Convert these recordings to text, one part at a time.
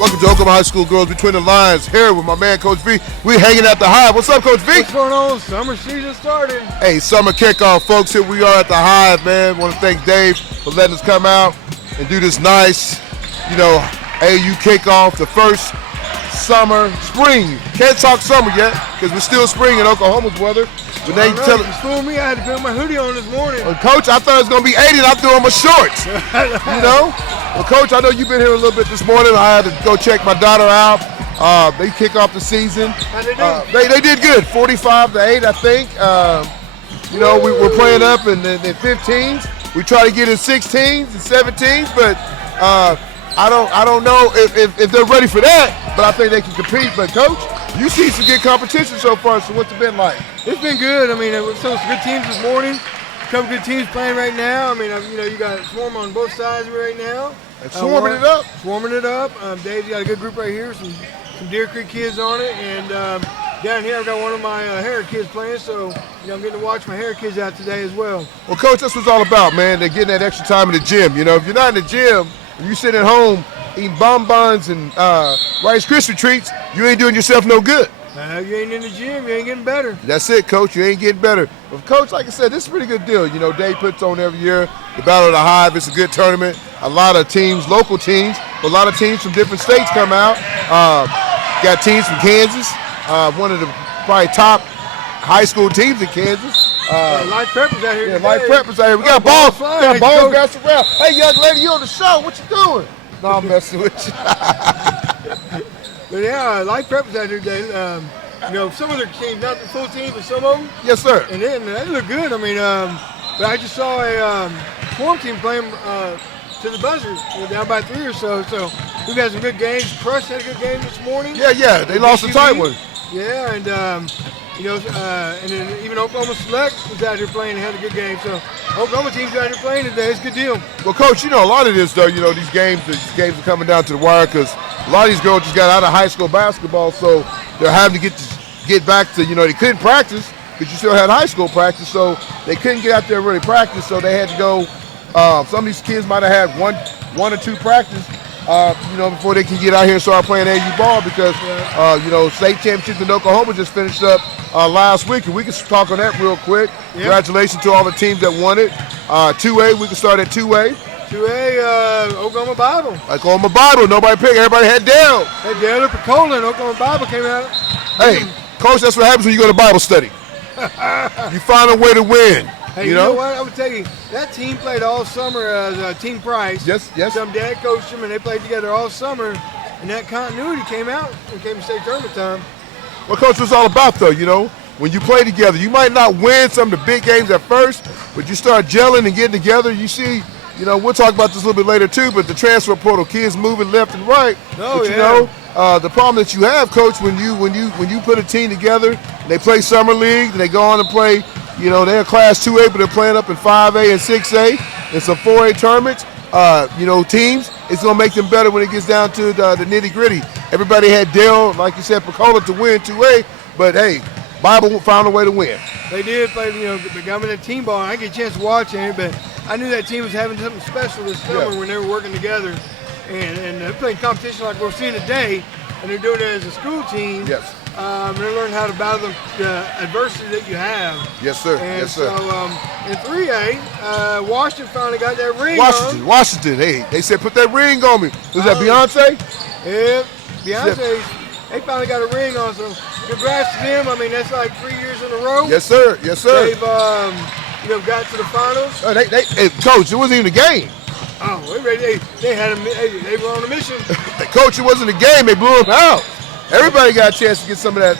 Welcome to Oklahoma High School Girls Between the Lines. Here with my man, Coach V. We're hanging at the Hive. What's up, Coach V? What's going on? Summer season started. Hey, summer kickoff, folks. Here we are at the Hive, man. Want to thank Dave for letting us come out and do this nice, AAU kickoff, the first spring. Can't talk summer yet because we're still spring in Oklahoma's weather. But you fooled me. I had to put my hoodie on this morning. Well, Coach, I thought it was going to be 80 and I threw on my shorts. Well, Coach, I know you've been here a little bit this morning. I had to go check my daughter out. They kick off the season. How they do? They did good, 45-8, I think. We're playing up in 15s. We try to get in 16s and 17s, but I don't know if they're ready for that. But I think they can compete. But Coach, you see some good competition so far. So what's it been like? It's been good. I mean, some good teams this morning. A couple good teams playing right now. I mean, you got Swarm on both sides right now. And swarming it up. Swarming it up. Dave's got a good group right here. Some Deer Creek kids on it. And down here, I've got one of my Harrod kids playing. So, I'm getting to watch my Harrod kids out today as well. Well, Coach, that's what it's all about, man. They're getting that extra time in the gym. If you're not in the gym, if you sit at home eating bonbons and Rice Krispie treats, you ain't doing yourself no good. You ain't in the gym, you ain't getting better. That's it, Coach. You ain't getting better. But, Coach, like I said, this is a pretty good deal. Dave puts on every year the Battle of the Hive. It's a good tournament. A lot of teams, local teams, but a lot of teams from different states come out. Got teams from Kansas, one of the probably top high school teams in Kansas. Light Preppers out here. Yeah, Light Preppers out here. We got balls bouncing around. Hey, young lady, you on the show. What you doing? No, I'm messing with you. But yeah, Light Preppers out here today. Some of their teams, not the full team, but some of them. Yes, sir. And then they look good. I mean, but I just saw a Swarm team playing to the buzzer, down by 3 or so. So we've had some good games. Crush had a good game this morning. Yeah. They lost a tight one. Yeah, and and then even Oklahoma Select was out here playing and had a good game. So Oklahoma team's out here playing today. It's a good deal. Well, Coach, a lot of this, though, these games are coming down to the wire because a lot of these girls just got out of high school basketball, so they're having to get back to, they couldn't practice because you still had high school practice, so they couldn't get out there and really practice, so they had to go. Some of these kids might have had one or two practice, before they can get out here and start playing AAU ball because, state championships in Oklahoma just finished up last week, and we can talk on that real quick. Yep. Congratulations to all the teams that won it. 2A, we can start at 2A. 2A, Oklahoma Bible. Oklahoma Bible, nobody picked, everybody had down. Hey, down up at Colin, Oklahoma Bible came out. Hey, Coach, that's what happens when you go to Bible study. You find a way to win. Hey, you know what? I would tell you, that team played all summer as Team Price. Yes. Some dad coached them, and they played together all summer. And that continuity came out when it came to state tournament time. Well, Coach, what's all about, though, when you play together, you might not win some of the big games at first, but you start gelling and getting together. You see, we'll talk about this a little bit later, too, but the transfer portal, kids moving left and right. The problem that you have, Coach, when you put a team together, they play summer league, and they go on and play, they're class 2A, but they're playing up in 5A and 6A and some 4A tournaments. Teams, it's going to make them better when it gets down to the nitty-gritty. Everybody had Dale, like you said, Pecola to win 2A, but, hey, Bible found a way to win. They did play, they got me that team ball. I didn't get a chance to watch it, but I knew that team was having something special this summer when they were working together. And they're playing competition like we're seeing today, and they're doing it as a school team. Yes. They're learning how to battle the adversity that you have. Yes, sir. And yes, sir. So in 3A, Washington finally got that ring on. Washington, hey, they said put that ring on me. Was that Beyonce? Yeah, Beyonce. They finally got a ring on, so congrats to them. I mean, that's like 3 years in a row. Yes, sir. They've got to the finals. Hey, Coach, it wasn't even a game. Oh, they were on a mission. Coach, it wasn't a game. They blew them out. Everybody got a chance to get some of that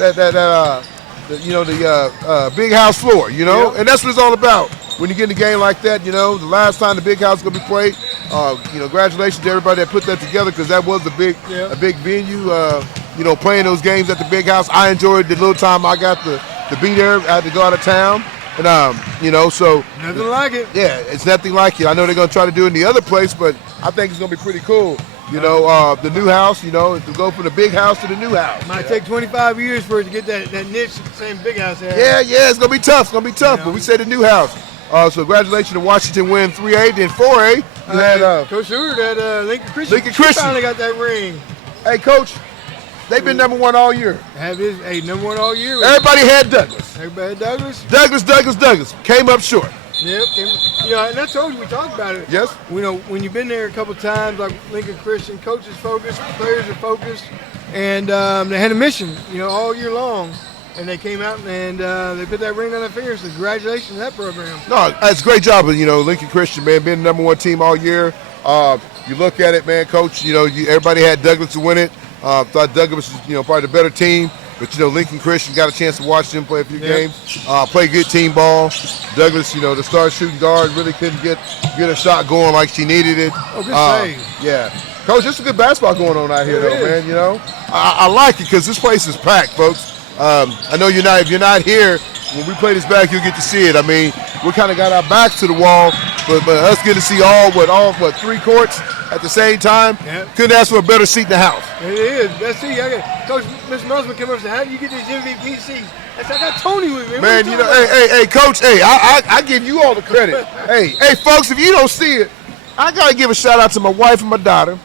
big house floor, Yep. And that's what it's all about. When you get in a game like that, the last time the big house is going to be played, congratulations to everybody that put that together because that was a big venue, playing those games at the big house. I enjoyed the little time I got to be there. I had to go out of town. And, so. Nothing like it. Yeah, it's nothing like it. I know they're going to try to do it in the other place, but I think it's going to be pretty cool. The new house, to go from the big house to the new house. Might take 25 years for it to get that niche at the same big house there. Yeah, it's going to be tough. But we say the new house. So congratulations to Washington win 3A, then 4A. Coach Stewart at Lincoln Christian. He finally got that ring. Hey, Coach, they've been number one all year. Number one all year. Everybody had Douglas. Everybody had Douglas. Douglas. Came up short. Yep. And I told you, we talked about it. Yes. When you've been there a couple times, like Lincoln Christian, coaches focused, players are focused, and they had a mission, all year long. And they came out and they put that ring on their fingers. So congratulations to that program. No, that's a great job of, Lincoln Christian, man, being the number one team all year. You look at it, man, Coach, everybody had Douglas to win it. Thought Douglas was, probably the better team. But, Lincoln Christian got a chance to watch them play a few games. Play good team ball. Douglas, the star shooting guard, really couldn't get a shot going like she needed it. Oh, good save. Yeah. Coach, there's some good basketball going on out here, though, man, I like it because this place is packed, folks. I know if you're not here, when we play this back, you'll get to see it. I mean, we kind of got our backs to the wall, but us getting to see all 3 courts at the same time, couldn't ask for a better seat in the house. It is. Let's see. Coach Mr. Musselman came up and said, how do you get these MVP seats? I said, I got Tony with me. Man, hey, Coach, I give you all the credit. hey, folks, if you don't see it, I got to give a shout out to my wife and my daughter.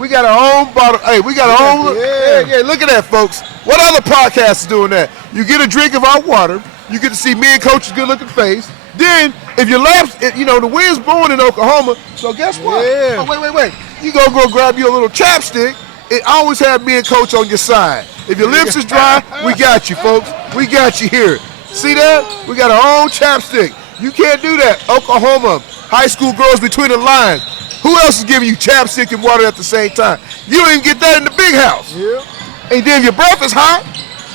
We got our own bottle. Hey, we got our own. Yeah, look at that, folks. What other podcast is doing that? You get a drink of our water. You get to see me and Coach's good-looking face. Then, if your laps, the wind's blowing in Oklahoma, so guess what? Yeah. Oh, wait. You go grab you a little chapstick. It always have me and Coach on your side. If your lips is dry, we got you, folks. We got you here. See that? We got our own chapstick. You can't do that. Oklahoma, high school girls between the lines. Who else is giving you chapstick and water at the same time? You don't even get that in the big house. Yeah. And then if your breath is hot,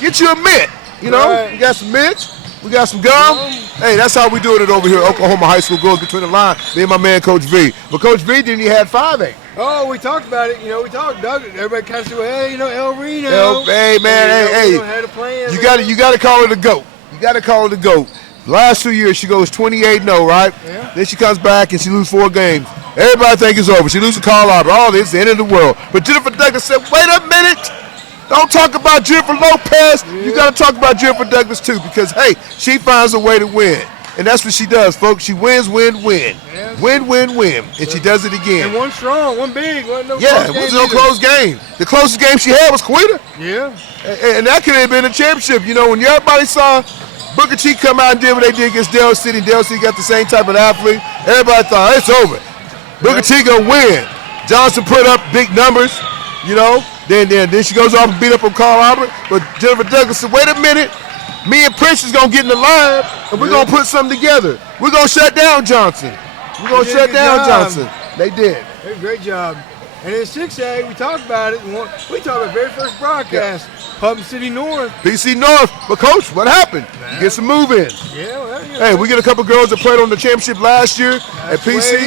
get you a mint. Right. We got some mints. We got some gum. Hey, that's how we doing it over here at Oklahoma High School Girls Between the Line. Me and my man, Coach V. But Coach V didn't he had 5A. Oh, we talked about it. We talked, Doug. Everybody kind of said, hey, El Reno. Hey, man, hey. Had a plan, you got to call her the GOAT. You got to call her the GOAT. Last 2 years, she goes 28-0, right? Yeah. Then she comes back and she loses 4 games. Everybody think it's over. She loses to Carl Albert. Oh, this is the end of the world. But Jennifer Douglas said, wait a minute. Don't talk about Jennifer Lopez. Yeah. You got to talk about Jennifer Douglas, too, because, hey, she finds a way to win. And that's what she does, folks. She wins, win. Yeah. Win. And she does it again. And one strong, one big. It was no close game. The closest game she had was Quita. Yeah. And that could have been a championship. When everybody saw Booker T come out and did what they did against Dale City, and Dale City got the same type of athlete, everybody thought, it's over. Booker T gonna win. Johnson put up big numbers, Then she goes off and beat up on Carl Albert. But Jennifer Douglas said, wait a minute. Me and Prince is gonna get in the lab and we're gonna put something together. We're gonna shut down Johnson. They did. Great job. And in 6A, we talked about it. We talked about the very first broadcast. Putnam City North. PC North. But Coach, what happened? You get some move-ins. Yeah. Hey, we get a couple girls that played on the championship last year at PC.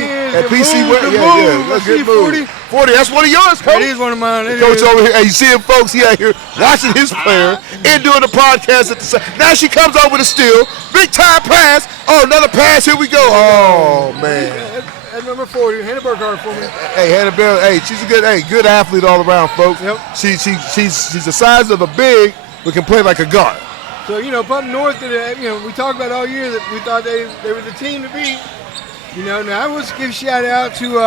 Good move. 40. That's one of yours, Coach. It is one of mine. Coach over here. Hey, you see him, folks? He out here watching his player and doing the podcast at the same. Now she comes over with a steal. Big time pass. Oh, another pass. Here we go. Oh man. At number 40, Hannah Burkhardt for me. Hey, Hannah Bell. Hey, she's a good athlete all around, folks. Yep. She's the size of a big, but can play like a guard. So Putnam North did. We talked about all year that we thought they were the team to beat. Now I want to give a shout out to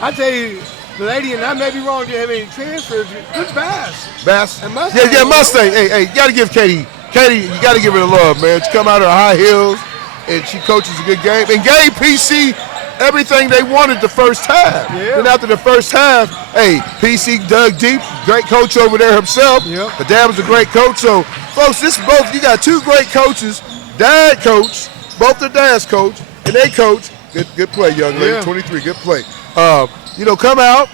I tell you, the lady, and I may be wrong, didn't have any transfers. Good Bass. And Mustang. Yeah, Mustang. Hey, you got to give Katie, you got to give her the love, man. She come out of her high heels, and she coaches a good game. And gave PC everything they wanted the first half. Yeah. And after the first half, hey, PC dug deep. Great coach over there himself. Yep. But Dad was a great coach. So, folks, you got 2 great coaches. Dad coach, both their dads coach, and they coach. Good play, young lady. Yeah. 23, good play. Come out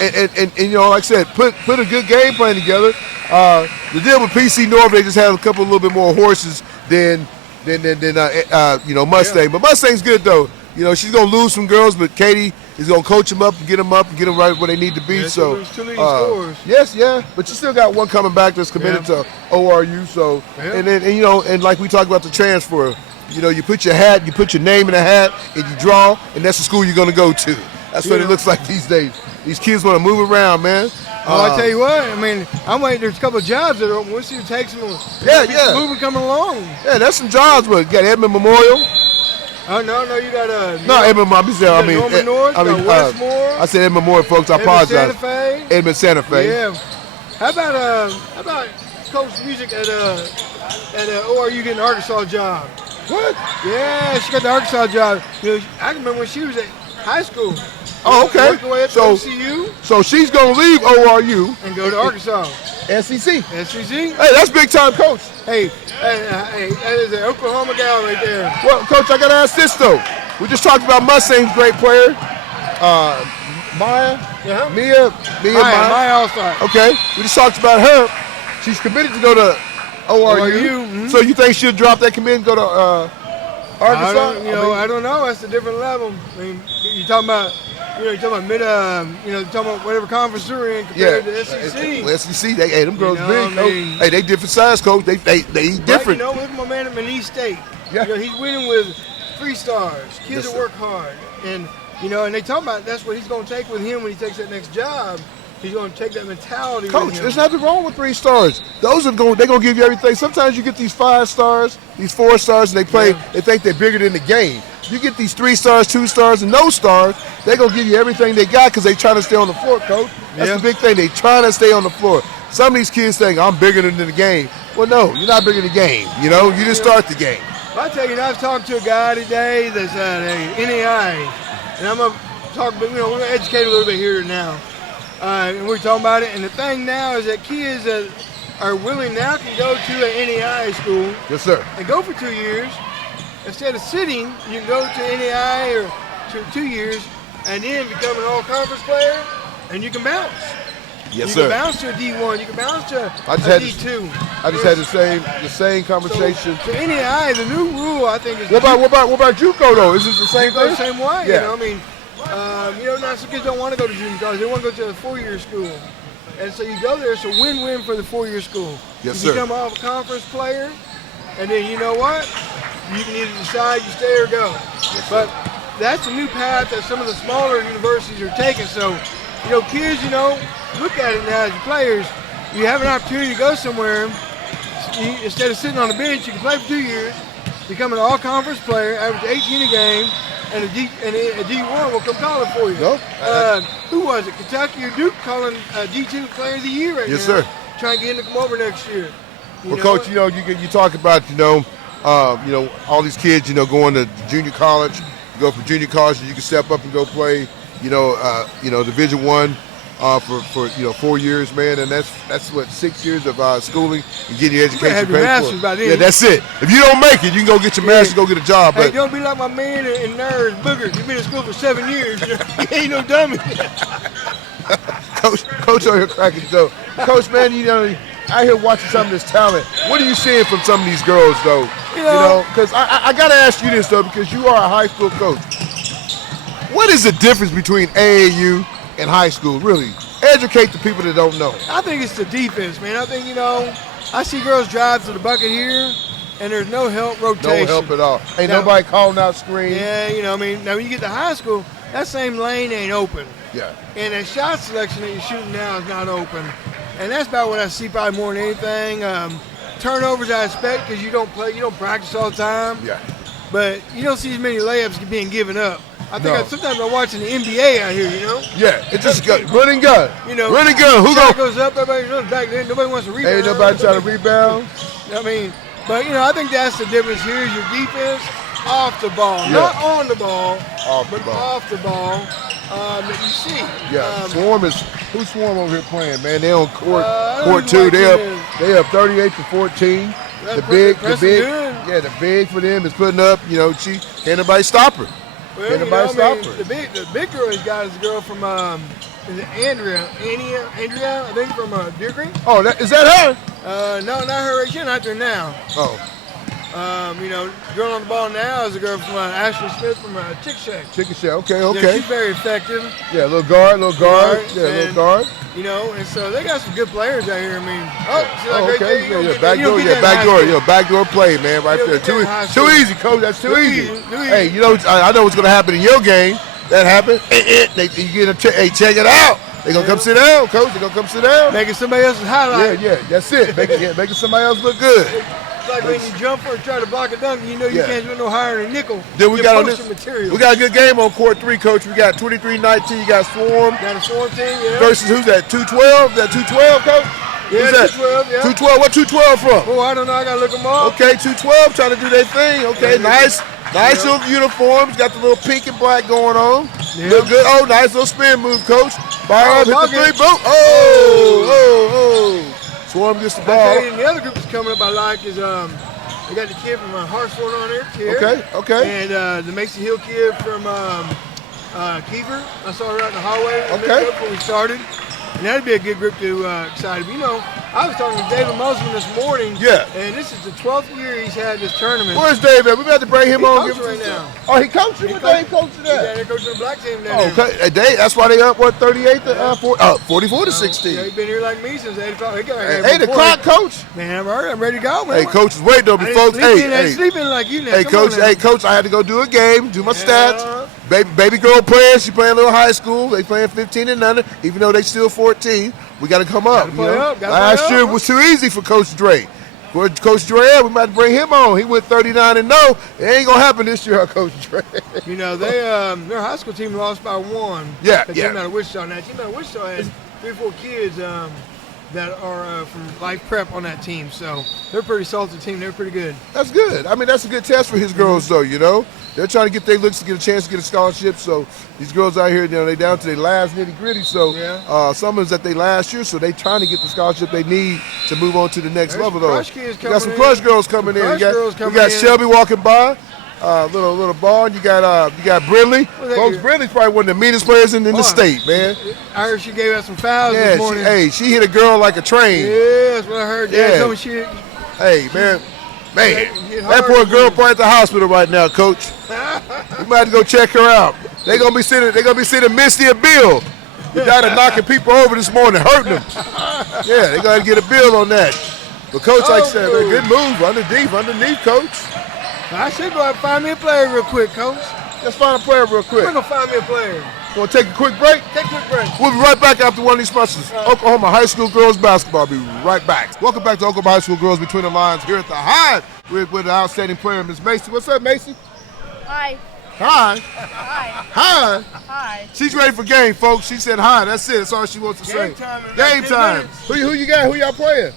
and like I said, put a good game plan together. The deal with PC North, they just had a little bit more horses than Mustang. Yeah. But Mustang's good though. She's gonna lose some girls, but Katie is gonna coach them up and get them right where they need to be. Yeah, so lose 2 leading scorers. Yes, yeah. But you still got one coming back that's committed to ORU. So and like we talked about the transfer. You put your name in a hat, and you draw, and that's the school you're going to go to. That's what it looks like these days. These kids want to move around, man. Well, I tell you what, I'm waiting. There's a couple of jobs that are open. We'll see who takes them. Yeah. Moving coming along. Yeah, that's some jobs, but you got Edmond Memorial. Oh no, you got No, Edmond. Norman North, Westmore. I said Edmond Moore, folks. I apologize. Santa Fe. Edmond Santa Fe. Yeah. How about Coach Music at ORU getting the Arkansas job? What? Yeah, she got the Arkansas job. You know, I can remember when she was at hhy school. Oh, okay. Worked her way up to OCU. So she's gonna leave ORU and go to Arkansas. SEC. SEC. Hey, that's big time, coach. Hey, that is an Oklahoma gal right there. Well, coach, I gotta ask this though. We just talked about Mustang's great player, Maya All-Star. Okay, we just talked about her. She's committed to go to ORU. Mm-hmm. So you think she'll drop that commit and go to Arkansas? I don't know. That's a different level. I mean, you're talking about whatever conference they're in compared to SEC. SEC, them girls big. Hey, they different size, coach. They different. Look at my man at Manise State. Yeah. He's winning with 3 stars. Kids that work hard, and they talk about that's what he's going to take with him when he takes that next job. He's going to take that mentality. Coach, with him. there's nothing wrong with 3 stars. They're going to give you everything. Sometimes you get these 5 stars, these 4 stars, and they play. Yeah. They think they're bigger than the game. You get these 3 stars, 2 stars, and no stars. They're going to give you everything they got because they're trying to stay on the floor, coach. That's the big thing. They're trying to stay on the floor. Some of these kids think, I'm bigger than the game. Well, no, you're not bigger than the game. You just start the game. I tell you, I was talking to a guy today that's at a NAI, and I'm going to talk, we're going to educate a little bit here now. And we're talking about it, and the thing now is that kids that are willing now can go to an NAI school. Yes, sir. And go for 2 years. Instead of sitting, you can go to NAI or 2 years and then become an all-conference player, and you can bounce. Yes, sir. You can bounce to a D1. You can bounce to a D2. I just had the same conversation. So NAI, the new rule, I think is. What about JUCO though? Is it the same thing? The same way. Yeah. Not some kids don't want to go to junior college. They want to go to a 4-year school, and so you go there. It's a win-win for the 4-year school. Yes, you sir. become a conference player, and then you know what? You can either decide you stay or go. Yes, but that's a new path that some of the smaller universities are taking. So, kids, look at it now as players. You have an opportunity to go somewhere. Instead of sitting on the bench, you can play for 2 years, become an all-conference player, average 18 a game, and a D1 will come calling for you. Nope. Who was it? Kentucky or Duke calling D2 Player of the Year right now? Yes, sir. Trying to get him to come over next year. Coach, you talk about all these kids, going to junior college. You go from junior college, and you can step up and go play, Division I. For 4 years, man, and that's what 6 years of schooling and getting your education have your paid master's for. by then. Yeah, that's it. If you don't make it, you can go get your master's, go get a job. Hey, but don't be like my man in Nerds, Booger. You've been in school for 7 years. He ain't no dummy. Coach over here cracking joke. Coach, man, I hear watching some of this talent. What are you seeing from some of these girls, though? Because I got to ask you this, though, because you are a high school coach. What is the difference between AAU and high school? Really, educate the people that don't know. I think it's the defense, man. I think, I see girls drive to the bucket here, and there's no help rotation. No help at all. Ain't nobody calling out screen. Yeah, now when you get to high school, that same lane ain't open. Yeah. And that shot selection that you're shooting now is not open. And that's about what I see probably more than anything. Turnovers I expect because you don't practice all the time. Yeah. But you don't see as many layups being given up. I think sometimes I'm watching the NBA out here, Yeah, it's just run and gun. Run and gun. Who goes up, everybody goes back there. Nobody wants to rebound. Ain't nobody trying to rebound. I think that's the difference here is your defense off the ball. Yeah. Not on the ball, off the ball that you see. Yeah, who's Swarm over here playing, man? They on court 2. They up 38-14. The big for them is putting up, can't nobody stop her. Well, the big girl he's got is a girl from is it Andrea, I think from Deer Creek. Oh, is that her? No, not her. She's not there now. Oh. Girl on the ball now is a girl from Ashley Smith from Chickasha. Chickasha, okay. Yeah, she's very effective. Yeah, little guard. Yeah, little guard. And so they got some good players out here. Backdoor play, man, right there. Too easy, coach. That's too easy. Hey, I know what's gonna happen in your game. That happened. Check it out. They gonna come sit down, coach. They gonna come sit down. Making somebody else's highlight. Yeah, that's it. Making somebody else look good. like when you jump or try to block a dunk, you know you can't do no higher than a nickel. Then we got on this. Material. We got a good game on court 3, Coach. We got 23-19. You got Swarm. Got a Swarm team, yeah. Versus who's that? 212. That 212, Coach. Yeah, who's that? 212. Yeah. 212. What 212 from? Oh, I don't know. I gotta look them up. Okay, 212 trying to do their thing. Okay, nice little uniforms. Got the little pink and black going on. Yeah. Look good. Oh, nice little spin move, Coach. Fire up, hit the 3, boom. Oh. Swarm gets the ball. And the other group that's coming up I like is we got the kid from Hartsville on there, Kier. Okay. And the Maycee Hill kid from Kiefer. I saw her out in the hallway before we started. And that'd be a good group to excited. You know, I was talking to David Musselman this morning. Yeah. And this is the 12th year he's had this tournament. Where's David? We about to bring him on. He's coaching right now. Oh, he coaching? What day he coaching that? He's coaching the black team down there. Okay. That's why they up, 38 to 44 to 16. Yeah, he's been here like me since 8 o'clock. 8 o'clock, Coach? Man, I'm ready to go, man. Hey, Coach is waiting on me, folks. I ain't sleeping like you now. Hey, Coach, I had to go do a game, do my stats. Baby girl playing, she playing a little high school. They playing 15 and under, even though they still 14. We got to come up. Last year was too easy for Coach Dre. Coach Dre, we might bring him on. He went 39-0. It ain't gonna happen this year, Coach Dre. You know, their high school team lost by 1. Yeah. The team out of Wichita. Now, team out of Wichita has 3 or 4 kids that are from Life Prep on that team. So they're a pretty salty team. They're pretty good. That's good. I mean, that's a good test for his girls, though. You know, they're trying to get their looks to get a chance to get a scholarship. So these girls out here, you know, they down to their last nitty gritty. So some of us at their last year, so they trying to get the scholarship they need to move on to the next level. Though, you got some Crush girls coming in. You got Shelby walking by. Little ball. You got Brindley. Folks, Brindley's probably one of the meanest players in the state, man. I heard she gave us some fouls this morning. She hit a girl like a train. Yeah, that's what I heard. Hey, man, that poor girl probably at the hospital right now, Coach. We might have to go check her out. They gonna be sending Misty a bill. You got to knocking people over this morning, hurting them. Yeah, they gotta get a bill on that. But Coach, like I said, man, good move underneath, Coach. I should go out and find me a player real quick, Coach. Let's find a player real quick. We're going to find me a player. Want to take a quick break? Take a quick break. We'll be right back after one of these sponsors. Oklahoma High School Girls Basketball. I'll be right back. Welcome back to Oklahoma High School Girls Between the Lines here at the Hive with an outstanding player, Miss Maycee. What's up, Maycee? Hi. Hi. Hi. Hi. Hi. She's ready for game, folks. She said hi. That's it. That's all she wants to say. Game time. Who you got? Who y'all playing?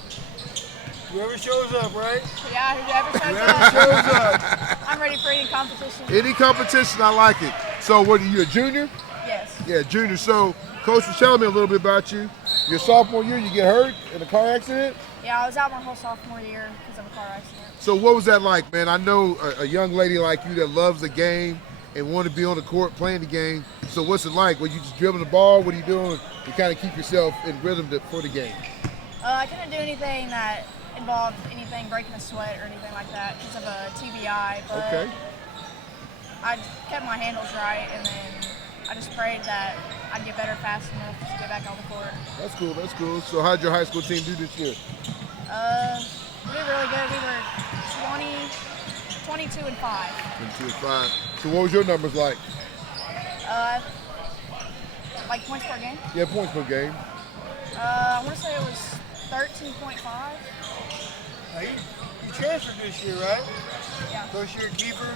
Whoever shows up, right? Yeah, whoever shows up. I'm ready for any competition. Any competition, I like it. So, what are you, a junior? Yes. Yeah, junior. So, Coach was telling me a little bit about you. Your sophomore year, you get hurt in a car accident? Yeah, I was out my whole sophomore year because of a car accident. So, what was that like, man? I know a young lady like you that loves the game and want to be on the court playing the game. So, what's it like? Were you just dribbling the ball? What are you doing to kind of keep yourself in rhythm for the game? I couldn't do anything that involved anything breaking a sweat or anything like that because of a TBI, but I kept my handles right, and then I just prayed that I'd get better fast enough to get back on the court. That's cool. So how'd your high school team do this year? We did really good. We were 22 and 5. 22 and 5. So what was your numbers like? Like points per game? Yeah, points per game. I want to say it was 13.5. You transferred this year, right? Yeah. First year keeper.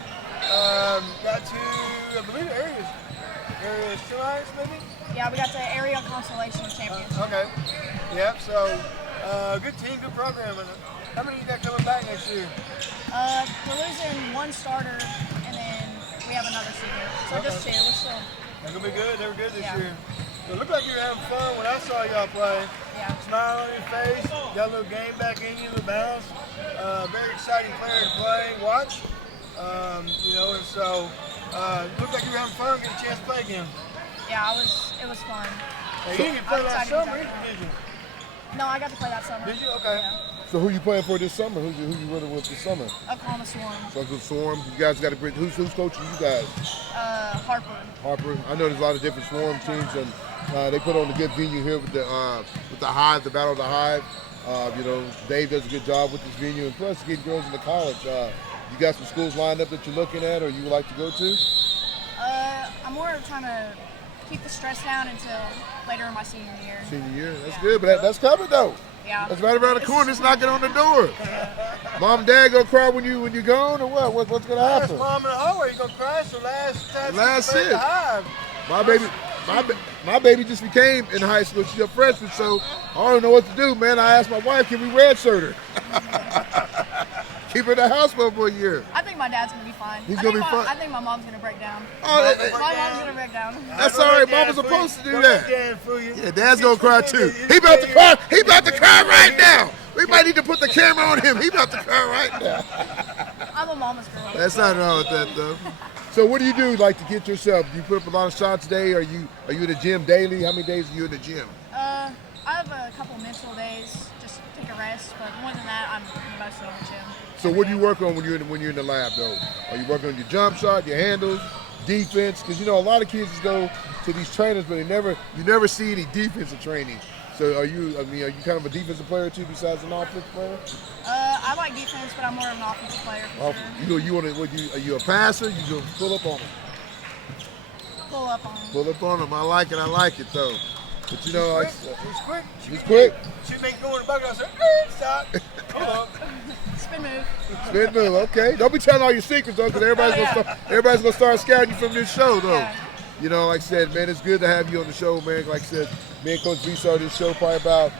Got to, I believe, area semis, maybe? Yeah, we got to area consolation championship. Okay. Yep. So, good team, good program. How many you got coming back next year? We're losing one starter, and then we have another senior. So just 2. We're still. They're gonna be good. They were good this year. So it looked like you were having fun when I saw y'all play. Yeah. Smile on your face. Got a little game back in you, a little bounce. Very exciting player to play, watch. And so looked like you were having fun, getting a chance to play again. Yeah, it was fun. Hey, you didn't play last summer, did you? No, I got to play that summer. Did you? Okay. Yeah. So who you playing for this summer? Who you running with this summer? Oklahoma Swarm. So Swarm. You guys got to bring. Who's coaching you guys? Harper. I know there's a lot of different Swarm teams, and they put on a good venue here with the Hive, the Battle of the Hive. Dave does a good job with this venue, and plus getting girls into college. You got some schools lined up that you're looking at, or you would like to go to? I'm more trying to keep the stress down until later in my senior year. That's good, but that's coming though. Yeah. That's right around the corner. It's knocking on the door. Mom and Dad gonna cry when you gone, or what? What's gonna happen? Ask Mom in the hallway. You gonna cry? So last It. My baby just became in high school. She's a freshman, so I don't know what to do, man. I asked my wife, can we redshirt her? Keep her in the house for a year. I think my dad's gonna be fine. He's gonna be fine. I think my mom's gonna break down. Oh, My mom's gonna break down. that's all right. Mama's supposed to do that. Dad fool you. Yeah, Dad's gonna cry too. He about to cry. He about to cry right now. We might need to put the camera on him. He about to cry right now. I'm a mama's girl. That's not wrong with that though. So what do you do like to get yourself? Do you put up a lot of shots a day? Are you in the gym daily? How many days are you in the gym? I have a couple mental days, just take a rest, but more than that, I'm mostly in the gym. So what do you work on when you're in the lab though? Are you working on your jump shot, your handles, defense? Because a lot of kids just go to these trainers, but you never see any defensive training. So are you kind of a defensive player too, besides an offensive player? I like defense, but I'm more of an offensive player for sure. Are you a passer? You go pull up on them? Pull up on them. Pull up on them. I like it though. But She's quick. She's quick. She make go in the bucket. I said, stop. Come on. Spin move. Spin move. Okay. Don't be telling all your secrets though, because everybody's gonna start scouting you from this show though. Yeah. Like I said, man, it's good to have you on the show, man. Like I said, me and Coach V started this show probably about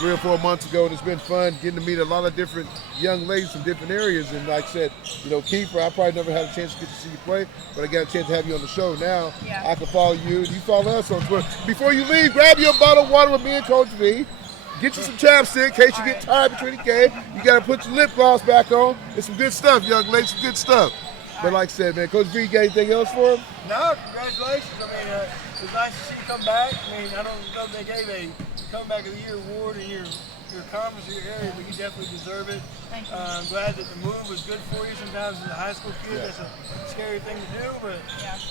3 or 4 months ago, and it's been fun getting to meet a lot of different young ladies from different areas. And like I said, Kiefer, I probably never had a chance to get to see you play, but I got a chance to have you on the show now. Yeah. I can follow you. You follow us on Twitter. Before you leave, grab your bottle of water with me and Coach V. Get you some chapstick in case you get tired between the game. You got to put your lip gloss back on. It's some good stuff, young ladies, some good stuff. But like I said, man, Coach V, you got anything else for him? No, congratulations. I mean, it's nice to see you come back. I mean, I don't know if they gave a comeback of the year award in your conference or your area, but you definitely deserve it. Thank you. I'm glad that the move was good for you. Sometimes as a high school kid, that's a scary thing to do, but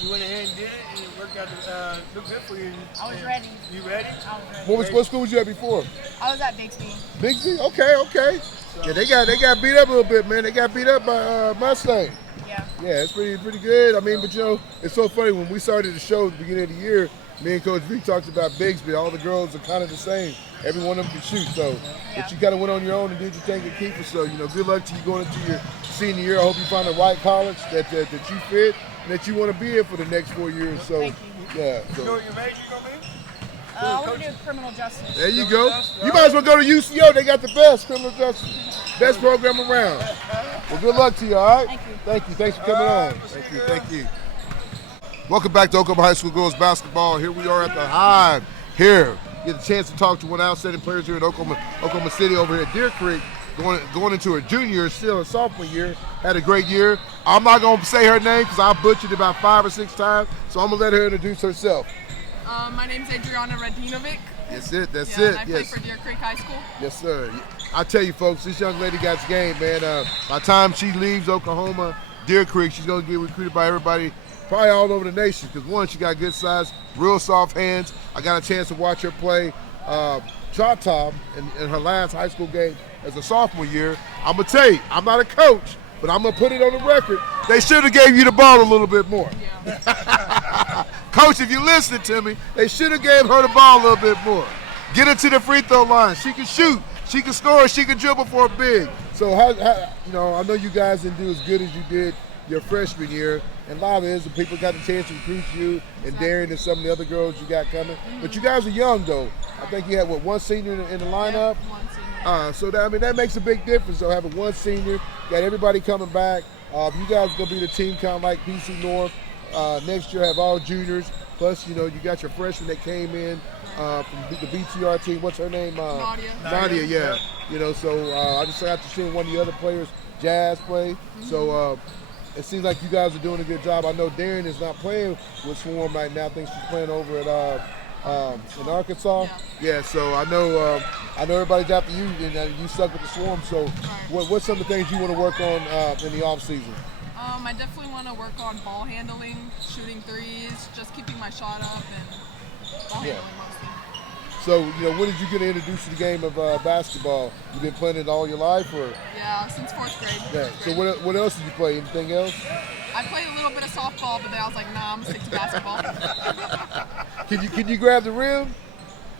you went ahead and did it, and it worked out to look good for you. I was ready. You ready? I was ready. What school was you at before? I was at Bixby. Bixby? Okay. So, yeah, they got beat up a little bit, man. They got beat up by Mustang. Yeah, it's pretty good. I mean, but it's so funny. When we started the show at the beginning of the year, me and Coach Vick talked about Bixby. All the girls are kind of the same. Every one of them can shoot. So, but you kind of went on your own and did your thing at Kiefer. So, good luck to you going into your senior year. I hope you find the right college that you fit and that you want to be in for the next 4 years. So, Thank you. yeah. So. You know what your major going to be? I want to do criminal justice. There you go. You might as well go to UCO. They got the best criminal justice. Best program around. Well, good luck to you, all right? Thank you. Thank you. Thanks for coming on. Thank you. Welcome back to Oklahoma High School Girls Basketball. Here we are at the Hive. Here, get a chance to talk to one of the outstanding players here at Oklahoma City over here at Deer Creek. Going into her junior year, still a sophomore year. Had a great year. I'm not going to say her name because I butchered it about 5 or 6 times, so I'm going to let her introduce herself. My name's Adriana Radinovic. That's it. And I play for Deer Creek High School. Yes, sir. I tell you, folks, this young lady got the game, man. By the time she leaves Oklahoma, Deer Creek, she's going to get recruited by everybody, probably all over the nation. Because one, she got good size, real soft hands. I got a chance to watch her play shot top in her last high school game as a sophomore year. I'm going to tell you, I'm not a coach, but I'm going to put it on the record. They should have gave you the ball a little bit more. Yeah. Coach, if you listen to me, they should have gave her the ball a little bit more. Get her to the free throw line. She can shoot. She can score. She can dribble for a big. So, I know you guys didn't do as good as you did your freshman year, and a lot of it is the people got the chance to recruit you and Darren and some of the other girls you got coming. But you guys are young, though. I think you had, one senior in the lineup? Yeah, one senior. So, that makes a big difference. So, having one senior, got everybody coming back. You guys are going to be the team kind of like PC North. Next year, have all juniors. Plus, you got your freshman that came in from the BTR team. What's her name? Nadia, yeah. So I just got to see one of the other players, Jazz, play. Mm-hmm. So it seems like you guys are doing a good job. I know Darren is not playing with Swarm right now. I think she's playing over at in Arkansas. Yeah. So I know everybody's after you, and you stuck with the Swarm. So what's some of the things you want to work on in the off season? I definitely want to work on ball handling, shooting threes, just keeping my shot up, and ball handling mostly. So, when did you get introduced to the game of basketball? You been playing it all your life, or? Yeah, since 4th grade. Yeah. So what else did you play? Anything else? I played a little bit of softball, but then I was like, nah, I'm gonna stick to basketball. Can you grab the rim?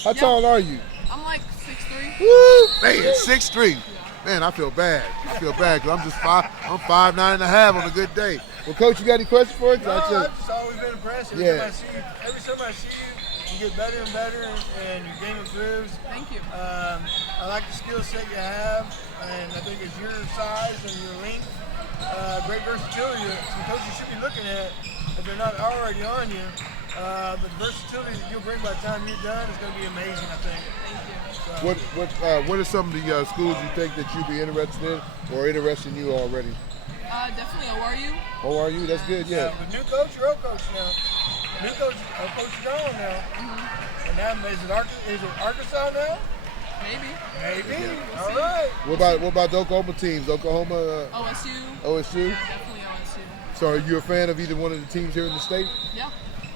How tall are you? I'm like 6'3". Woo, man, 6'3". Man, I feel bad. I feel bad because I'm 5'9.5" on a good day. Well, Coach, you got any questions for us? No, I've just always been impressed. Every time I see you, you get better and better, and your game improves. Thank you. I like the skill set you have, and I think it's your size and your length. Great versatility that some coaches should be looking at if they're not already on you. But the versatility that you'll bring by the time you're done is going to be amazing, I think. Thank you. What are some of the schools you think that you'd be interested in or interested in you already? Definitely ORU. ORU, that's good, yeah. With new coach, your old coach now. New coach, Coach gone now. And now, is it Arkansas now? Maybe. Maybe. We'll All see. right. What about the Oklahoma teams? Oklahoma, OSU. OSU? Yeah, definitely OSU. So are you a fan of either one of the teams here in the state? Yeah.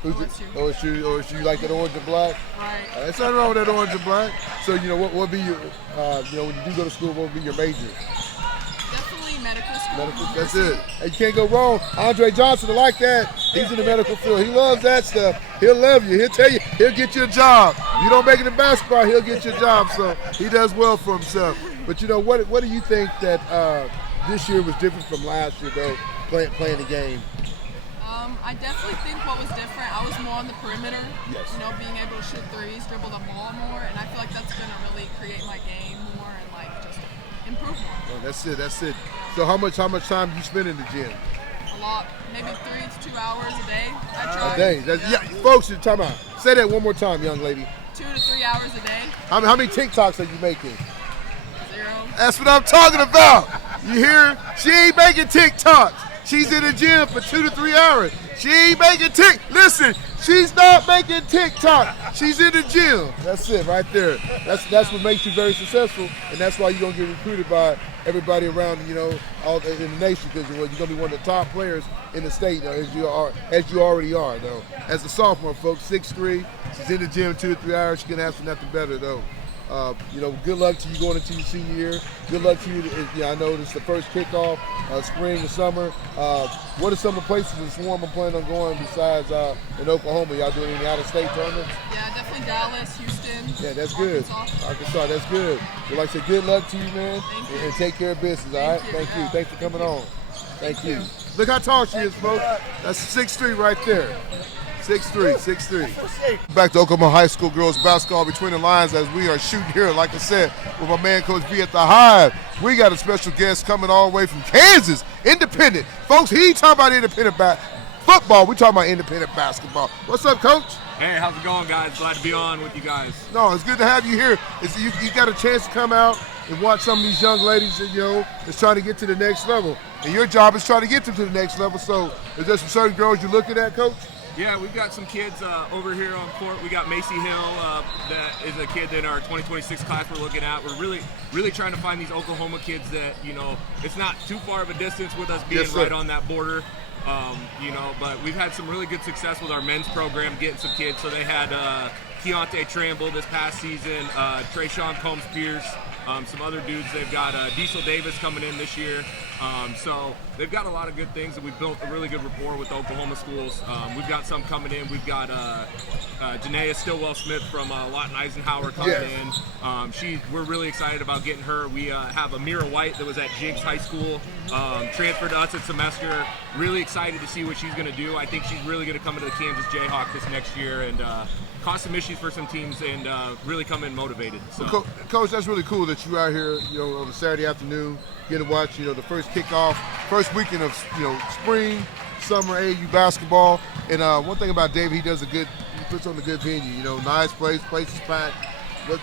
Who's OSU. OSU, you like that orange and black? Right. It's nothing wrong with that orange and black. So, what would be your, when you do go to school, what would be your major? Definitely medical school. Medical, that's it. Hey, you can't go wrong. Andre Johnson, I like that. He's in the medical field. He loves that stuff. He'll love you. He'll tell you. He'll get you a job. You don't make it in basketball, he'll get you a job. So he does well for himself. But what do you think that this year was different from last year, though, playing the game? I definitely think what was different, I was more on the perimeter. Yes. Being able to shoot threes, dribble the ball more, and I feel like that's going to really create my game more and just improve more. Oh, that's it. So how much time do you spend in the gym? A lot, maybe 3 to 2 hours a day. I try. A day. Folks, time out. Say that one more time, young lady. 2 to 3 hours a day. How many TikToks are you making? 0. That's what I'm talking about. You hear? She ain't making TikToks. She's in the gym for 2 to 3 hours. She ain't making Listen, she's not making TikTok. She's in the gym. That's it right there. That's what makes you very successful, and that's why you're going to get recruited by everybody around, all in the nation, because you're going to be one of the top players in the state, as you already are, though. As a sophomore, folks, 6'3", she's in the gym 2 to 3 hours. She can ask for nothing better, though. Good luck to you going into your senior year. Good luck to you. I know this is the first kickoff, spring and summer. What are some of the places in Swarm I'm planning on going besides in Oklahoma? Y'all doing any out-of-state tournaments? Yeah, definitely Dallas, Houston. Yeah, that's good. Arkansas, that's good. Well, like I said, good luck to you, man. Thank you. And take care of business, all right? Thank you. Thanks for coming on. Thank you. Look how tall she is, folks. That's 6'3" right there. 6'3". Back to Oklahoma High School girls basketball between the lines as we are shooting here, like I said, with my man Coach B at the Hive. We got a special guest coming all the way from Kansas, independent. Folks, he ain't talking about independent football. We talking about independent basketball. What's up, Coach? Hey, how's it going, guys? Glad to be on with you guys. No, it's good to have you here. You got a chance to come out and watch some of these young ladies that, that's trying to get to the next level. And your job is trying to get them to the next level. So is there some certain girls you're looking at, Coach? Yeah, we've got some kids over here on court. We got Maycee Hill, that is a kid in our 2026 class we're looking at. We're really trying to find these Oklahoma kids that, it's not too far of a distance with us being right on that border. But we've had some really good success with our men's program, getting some kids. So they had Keontae Tramble this past season, Trayshawn Combs-Pierce, some other dudes. They've got Diesel Davis coming in this year. So they've got a lot of good things, and we've built a really good rapport with the Oklahoma schools. We've got some coming in. We've got Janaea Stillwell-Smith from Lawton Eisenhower coming in. We're really excited about getting her. We have Amira White that was at Jinx High School, transferred to us at semester. Really excited to see what she's going to do. I think she's really going to come into the Kansas Jayhawk this next year and cause some issues for some teams and really come in motivated. So. Well, Coach, that's really cool that you're out here, on a Saturday afternoon, getting to watch, the first kickoff, first weekend of, spring, summer AAU basketball. And one thing about David, he puts on a good venue, nice place is packed.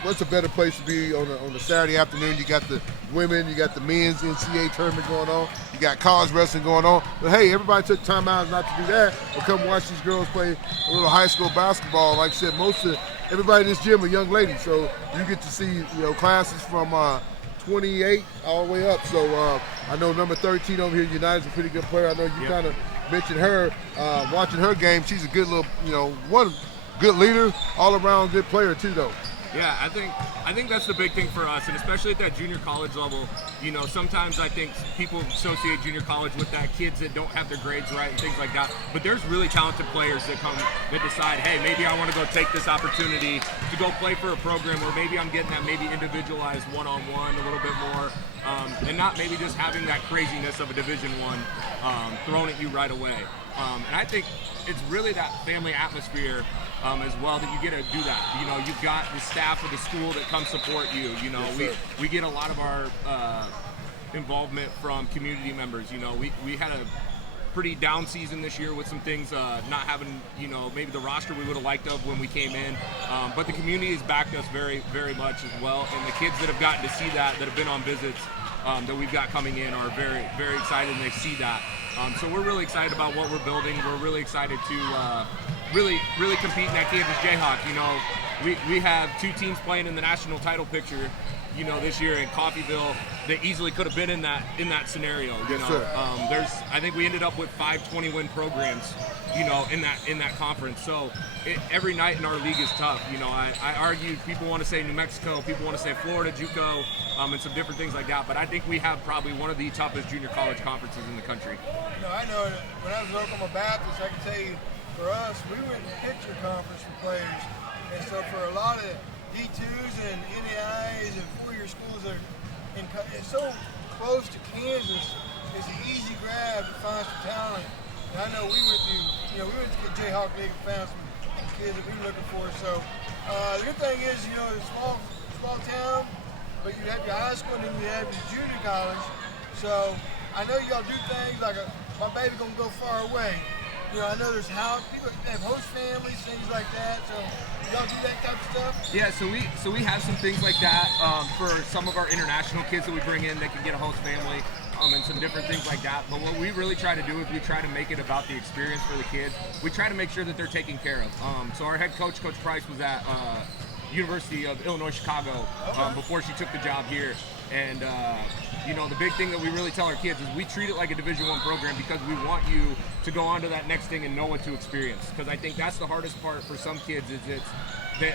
What's a better place to be on a Saturday afternoon? You got the women, you got the men's NCAA tournament going on, you got college wrestling going on. But hey, everybody took time out not to do that, but come watch these girls play a little high school basketball. Like I said, everybody in this gym are young ladies, so you get to see classes from 28 all the way up. So I know number 13 over here, United's a pretty good player. I know you kind of mentioned her, watching her game. She's a good little, one good leader, all around good player too, though. Yeah, I think that's the big thing for us, and especially at that junior college level. You know, sometimes I think people associate junior college with that kids that don't have their grades right and things like that. But there's really talented players that decide, hey, maybe I want to go take this opportunity to go play for a program where maybe I'm getting that maybe individualized one-on-one a little bit more, and not maybe just having that craziness of a Division I thrown at you right away. And I think it's really that family atmosphere as well that you get to do that. You know, you've got the staff of the school that come support you. You know, we get a lot of our involvement from community members. You know, we had a pretty down season this year with some things not having, you know, maybe the roster we would have liked of when we came in. But the community has backed us very, very much as well. And the kids that have gotten to see that have been on visits that we've got coming in are very, very excited, and they see that. So we're really excited about what we're building. We're really excited to really compete in that Kansas Jayhawk. You know, we have two teams playing in the national title picture, you know, this year in Coffeyville that easily could have been in that scenario. You know, I think we ended up with 5 20-win programs, you know, in that conference. So every night in our league is tough. You know, I argue people want to say New Mexico, people want to say Florida, JUCO, and some different things like that. But I think we have probably one of the toughest junior college conferences in the country. You know, I know that when I was at Oklahoma Baptist, I can tell you, for us, we were in the picture conference for players. And so for a lot of D2s and NAIs and four-year schools that are it's so close to Kansas, it's an easy grab to find some talent. And I know we went to the Jayhawk League and found some kids that we were looking for. So the good thing is, you know, it's a small town, but you have your high school and then you have your junior college. So I know y'all do things like my baby gonna go far away. You know, I know there's people have host families, things like that. So y'all do that type of stuff? Yeah, so we have some things like that for some of our international kids that we bring in that can get a host family and some different things like that. But what we really try to do is we try to make it about the experience for the kids. We try to make sure that they're taken care of. So our head coach, Coach Price, was at University of Illinois Chicago before she took the job here. And you know, the big thing that we really tell our kids is we treat it like a Division I program because we want you to go on to that next thing and know what to experience. Because I think that's the hardest part for some kids is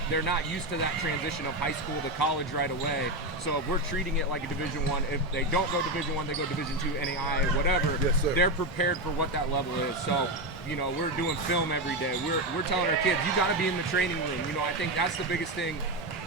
they're not used to that transition of high school to college right away. So if we're treating it like a Division I, if they don't go Division I, they go Division II, NAI, whatever, they're prepared for what that level is. So, you know, we're doing film every day. We're telling our kids, you got to be in the training room. You know, I think that's the biggest thing,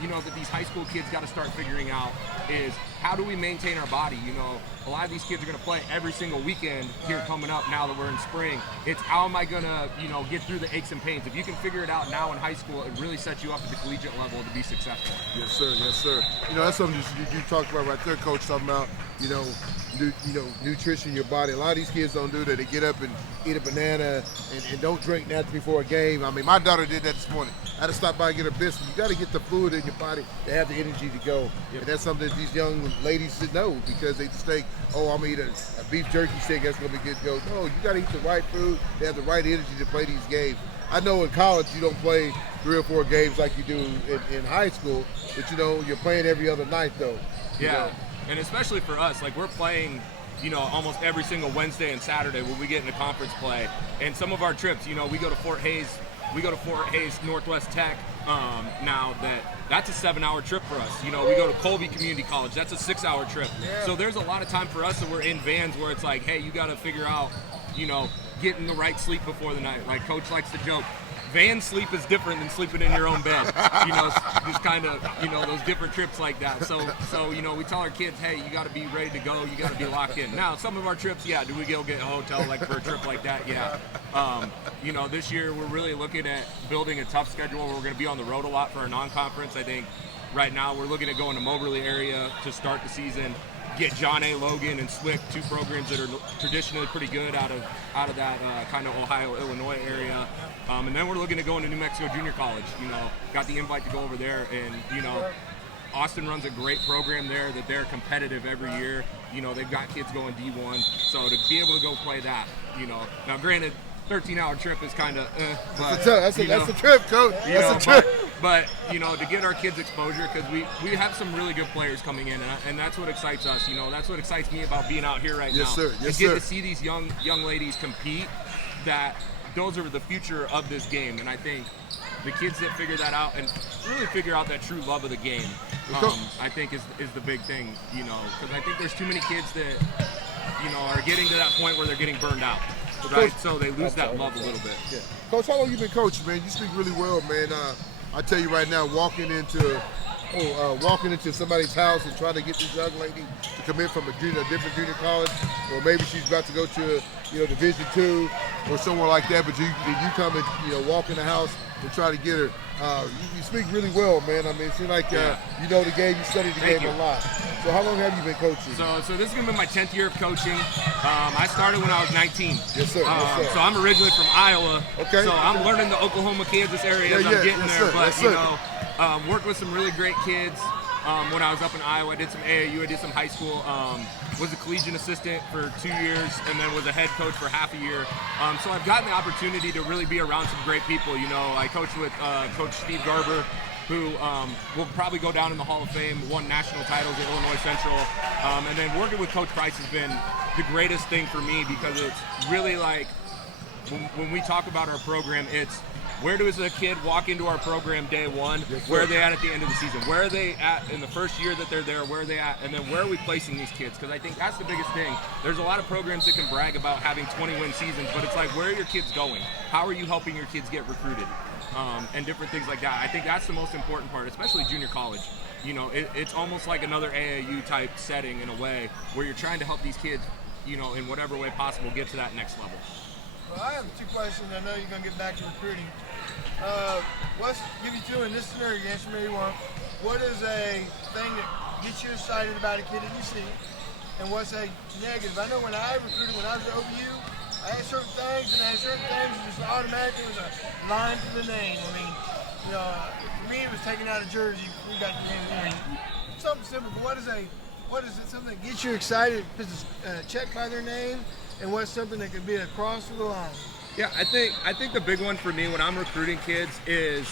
you know, that these high school kids got to start figuring out is how do we maintain our body? You know, a lot of these kids are going to play every single weekend here coming up now that we're in spring. It's how am I going to, you know, get through the aches and pains? If you can figure it out now in high school, it really sets you up at the collegiate level to be successful. Yes, sir. Yes, sir. You know, that's something you talked about right there, Coach, talking about, you know, nutrition in your body. A lot of these kids don't do that. They get up and eat a banana and don't drink nothing before a game. I mean, my daughter did that this morning. I had to stop by and get her biscuit. You got to get the fluid in your body to have the energy to go. Yep. And that's something that these young ladies should know because they just think, oh, I'm going to eat a beef jerky steak, that's going to be good to go. No, you got to eat the right food. They have the right energy to play these games. I know in college you don't play 3 or 4 games like you do in high school, but, you know, you're playing every other night, though. Yeah, know? And especially for us, like we're playing, you know, almost every single Wednesday and Saturday when we get into conference play. And some of our trips, you know, we go to Fort Hays, Northwest Tech. Now that's a 7-hour trip for us. You know, we go to Colby Community College. That's a 6-hour trip. Yeah. So there's a lot of time for us that we're in vans where it's like, hey, you got to figure out, you know, getting the right sleep before the night. Like Coach likes to joke, van sleep is different than sleeping in your own bed. You know, just kind of, you know, those different trips like that. So you know, we tell our kids, hey, you got to be ready to go. You got to be locked in. Now, some of our trips, yeah, do we go get a hotel like for a trip like that? Yeah. You know, this year we're really looking at building a tough schedule. We're going to be on the road a lot for our non-conference. I think right now we're looking at going to Moberly area to start the season. Get John A. Logan and Swick, 2 programs that are traditionally pretty good out of that kind of Ohio, Illinois area. And then we're looking at going to New Mexico Junior College. You know, got the invite to go over there, and you know, Austin runs a great program there that they're competitive every year. You know, they've got kids going D1, so to be able to go play that, you know, now granted, 13-hour trip is kind of, that's a trip, Coach. That's a trip. But you know, to get our kids exposure, because we have some really good players coming in, and that's what excites us. You know, that's what excites me about being out here right now. Yes, sir. Yes, to get sir. to see these young ladies compete. That those are the future of this game, and I think the kids that figure that out and really figure out that true love of the game, I think is the big thing, you know, because I think there's too many kids that, you know, are getting to that point where they're getting burned out, right? So they lose that love a little bit. Yeah. Coach, how long you been coaching, man? You speak really well, man. I tell you right now, walking into somebody's house and trying to get this young lady to come in from a different junior college, or maybe she's about to go to Division II or somewhere like that, but you come and walk in the house and try to get her. You speak really well, man. I mean, it seems like you know the game, you study the game a lot. So how long have you been coaching? So this is gonna be my 10th year of coaching. I started when I was 19. Yes, sir. Yes, sir. So I'm originally from Iowa. Okay. So I'm learning the Oklahoma, Kansas area as I'm getting yes, there. sir. But Yes, you sir. know, worked with some really great kids. When I was up in Iowa, I did some AAU, I did some high school, was a collegiate assistant for 2 years, and then was a head coach for half a year. So I've gotten the opportunity to really be around some great people. You know, I coached with Coach Steve Garber, who will probably go down in the Hall of Fame, won national titles at Illinois Central. And then working with Coach Price has been the greatest thing for me, because it's really like, when we talk about our program, it's where does a kid walk into our program day one? Yes, where are they at the end of the season? Where are they at in the first year that they're there? Where are they at? And then where are we placing these kids? Because I think that's the biggest thing. There's a lot of programs that can brag about having 20-win seasons, but it's like, where are your kids going? How are you helping your kids get recruited? And different things like that. I think that's the most important part, especially junior college. You know, it's almost like another AAU type setting in a way, where you're trying to help these kids, you know, in whatever way possible, get to that next level. Well, I have 2 questions. I know you're going to get back to recruiting. Give you 2 in this scenario. You answer maybe one. What is a thing that gets you excited about a kid that you see? And what's a negative? I know when I recruited, when I was at OBU, I had certain things, and I had certain things that just automatically was a line to the name. I mean, you know, for me, it was taking out a jersey. We got the name. Something simple, but what is it? Something that gets you excited because it's checked by their name, and what's something that could be across the line? Yeah, I think the big one for me when I'm recruiting kids is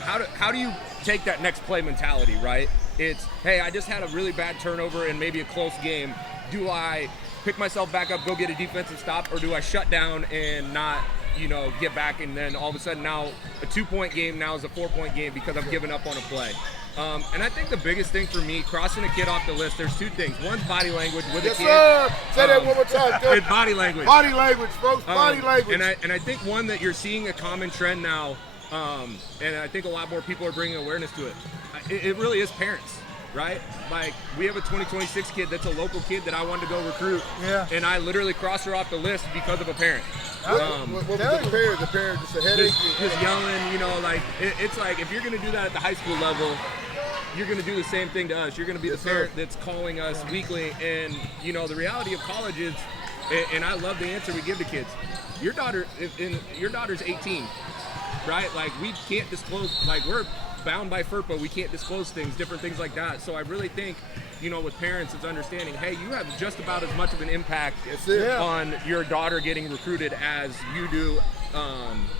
how do you take that next play mentality, right? It's, hey, I just had a really bad turnover and maybe a close game. Do I pick myself back up, go get a defensive stop, or do I shut down and not, you know, get back, and then all of a sudden now a 2-point game now is a 4-point game because I've given up on a play. And I think the biggest thing for me, crossing a kid off the list, there's 2 things. One's body language with a kid. Yes, sir. Say that one more time. It's body language. Body language, folks. Body language. And I think one that you're seeing a common trend now, and I think a lot more people are bringing awareness to it. It really is parents, right? Like, we have a 2026 kid that's a local kid that I wanted to go recruit. Yeah. And I literally crossed her off the list because of a parent. What was the parent? Just a headache? Just yelling, you know, like, it's like, if you're going to do that at the high school level, you're going to do the same thing to us. You're going to be the parent that's calling us weekly. And, you know, the reality of college is, and I love the answer we give to kids, your daughter's 18, right? Like, we can't disclose, like, we're bound by FERPA, we can't disclose things, different things like that. So I really think, you know, with parents, it's understanding, hey, you have just about as much of an impact on your daughter getting recruited as you do,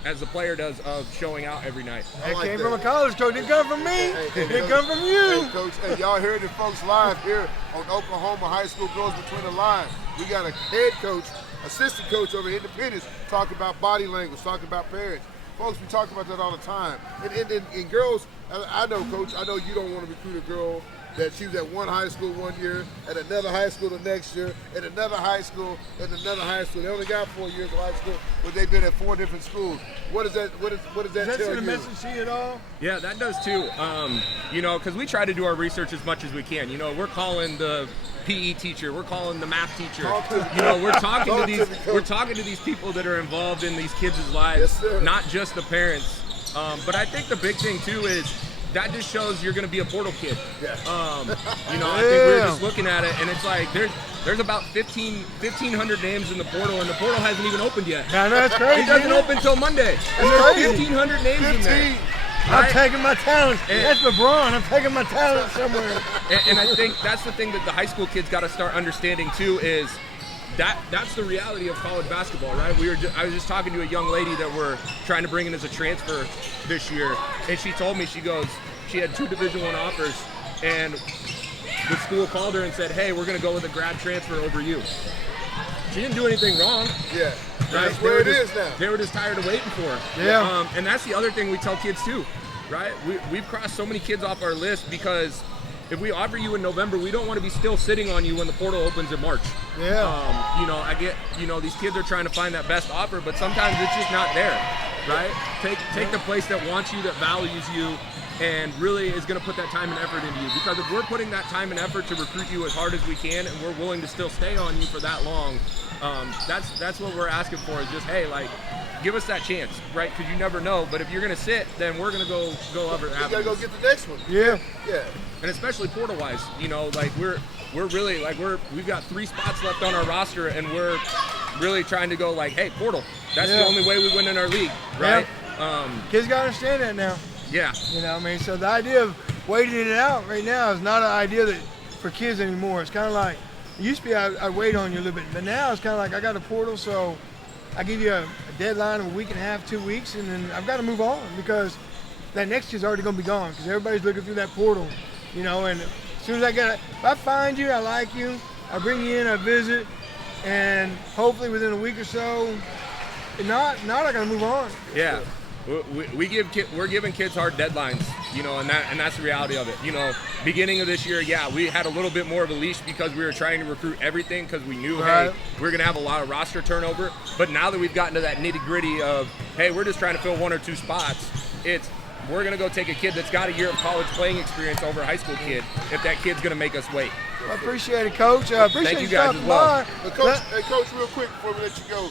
as the player does of showing out every night. That came from a college coach. It come from me. It come from you. Hey, Coach, hey, y'all heard it, folks, live here on Oklahoma High School Girls Between the Lines. We got a head coach, assistant coach over at Independence, talking about body language, talking about parents. Folks, we talk about that all the time. And girls, I know, Coach, I know you don't want to recruit a girl that she was at one high school one year, at another high school the next year, at another high school, at another high school. They only got 4 years of high school, but they've been at 4 different schools. What does that tell you? Does that send a message to you at all? Yeah, that does too. You know, because we try to do our research as much as we can. You know, we're calling the PE teacher, we're calling the math teacher. You know, we're talking to these people that are involved in these kids' lives, not just the parents. But I think the big thing too is that just shows you're going to be a portal kid. You know, I think we're just looking at it, and it's like there's about 1,500 names in the portal, and the portal hasn't even opened yet. I know, that's crazy. It doesn't open until Monday. And there's 1,500 names in there. I'm taking my talent. That's LeBron. I'm taking my talent somewhere. And I think that's the thing that the high school kids got to start understanding too, is that's the reality of college basketball, right? I was just talking to a young lady that we're trying to bring in as a transfer this year, and she told me, she goes, she had 2 Division I offers, and the school called her and said, hey, we're going to go with a grad transfer over you. She didn't do anything wrong. Yeah. Right? That's where it is now. They were just tired of waiting for it. Yeah. And that's the other thing we tell kids too, right? We've crossed so many kids off our list because if we offer you in November, we don't want to be still sitting on you when the portal opens in March. Yeah. I get, these kids are trying to find that best offer, but sometimes it's just not there, right? Take the place that wants you, that values you, and really is going to put that time and effort into you. Because if we're putting that time and effort to recruit you as hard as we can, and we're willing to still stay on you for that long, that's what we're asking for. Is just, hey, like, give us that chance, right? Because you never know. But if you're going to sit, then we're going to go over. You gotta go get the next one. Yeah. Yeah. And especially portal wise, like we're really like we've got 3 spots left on our roster, and we're really trying to go like, hey, portal. That's the only way we win in our league, right? Kids gotta understand that now. Yeah. So the idea of waiting it out right now is not an idea that for kids anymore. It's kind of like, it used to be I'd wait on you a little bit, but now it's kind of like I got a portal, so I give you a deadline of a week and a half, 2 weeks, and then I've got to move on because that next year's already going to be gone because everybody's looking through that portal, and as soon as if I find you, I like you, I bring you in, I visit, and hopefully within a week or so, not I got to move on. Yeah. We're giving kids hard deadlines, and that's the reality of it. Beginning of this year, we had a little bit more of a leash because we were trying to recruit everything because we knew, hey, we're going to have a lot of roster turnover. But now that we've gotten to that nitty gritty of, hey, we're just trying to fill 1 or 2 spots, we're going to go take a kid that's got a year of college playing experience over a high school kid if that kid's going to make us wait. I appreciate it, Coach. I appreciate Thank you guys stopping as well. by. Coach, real quick before we let you go,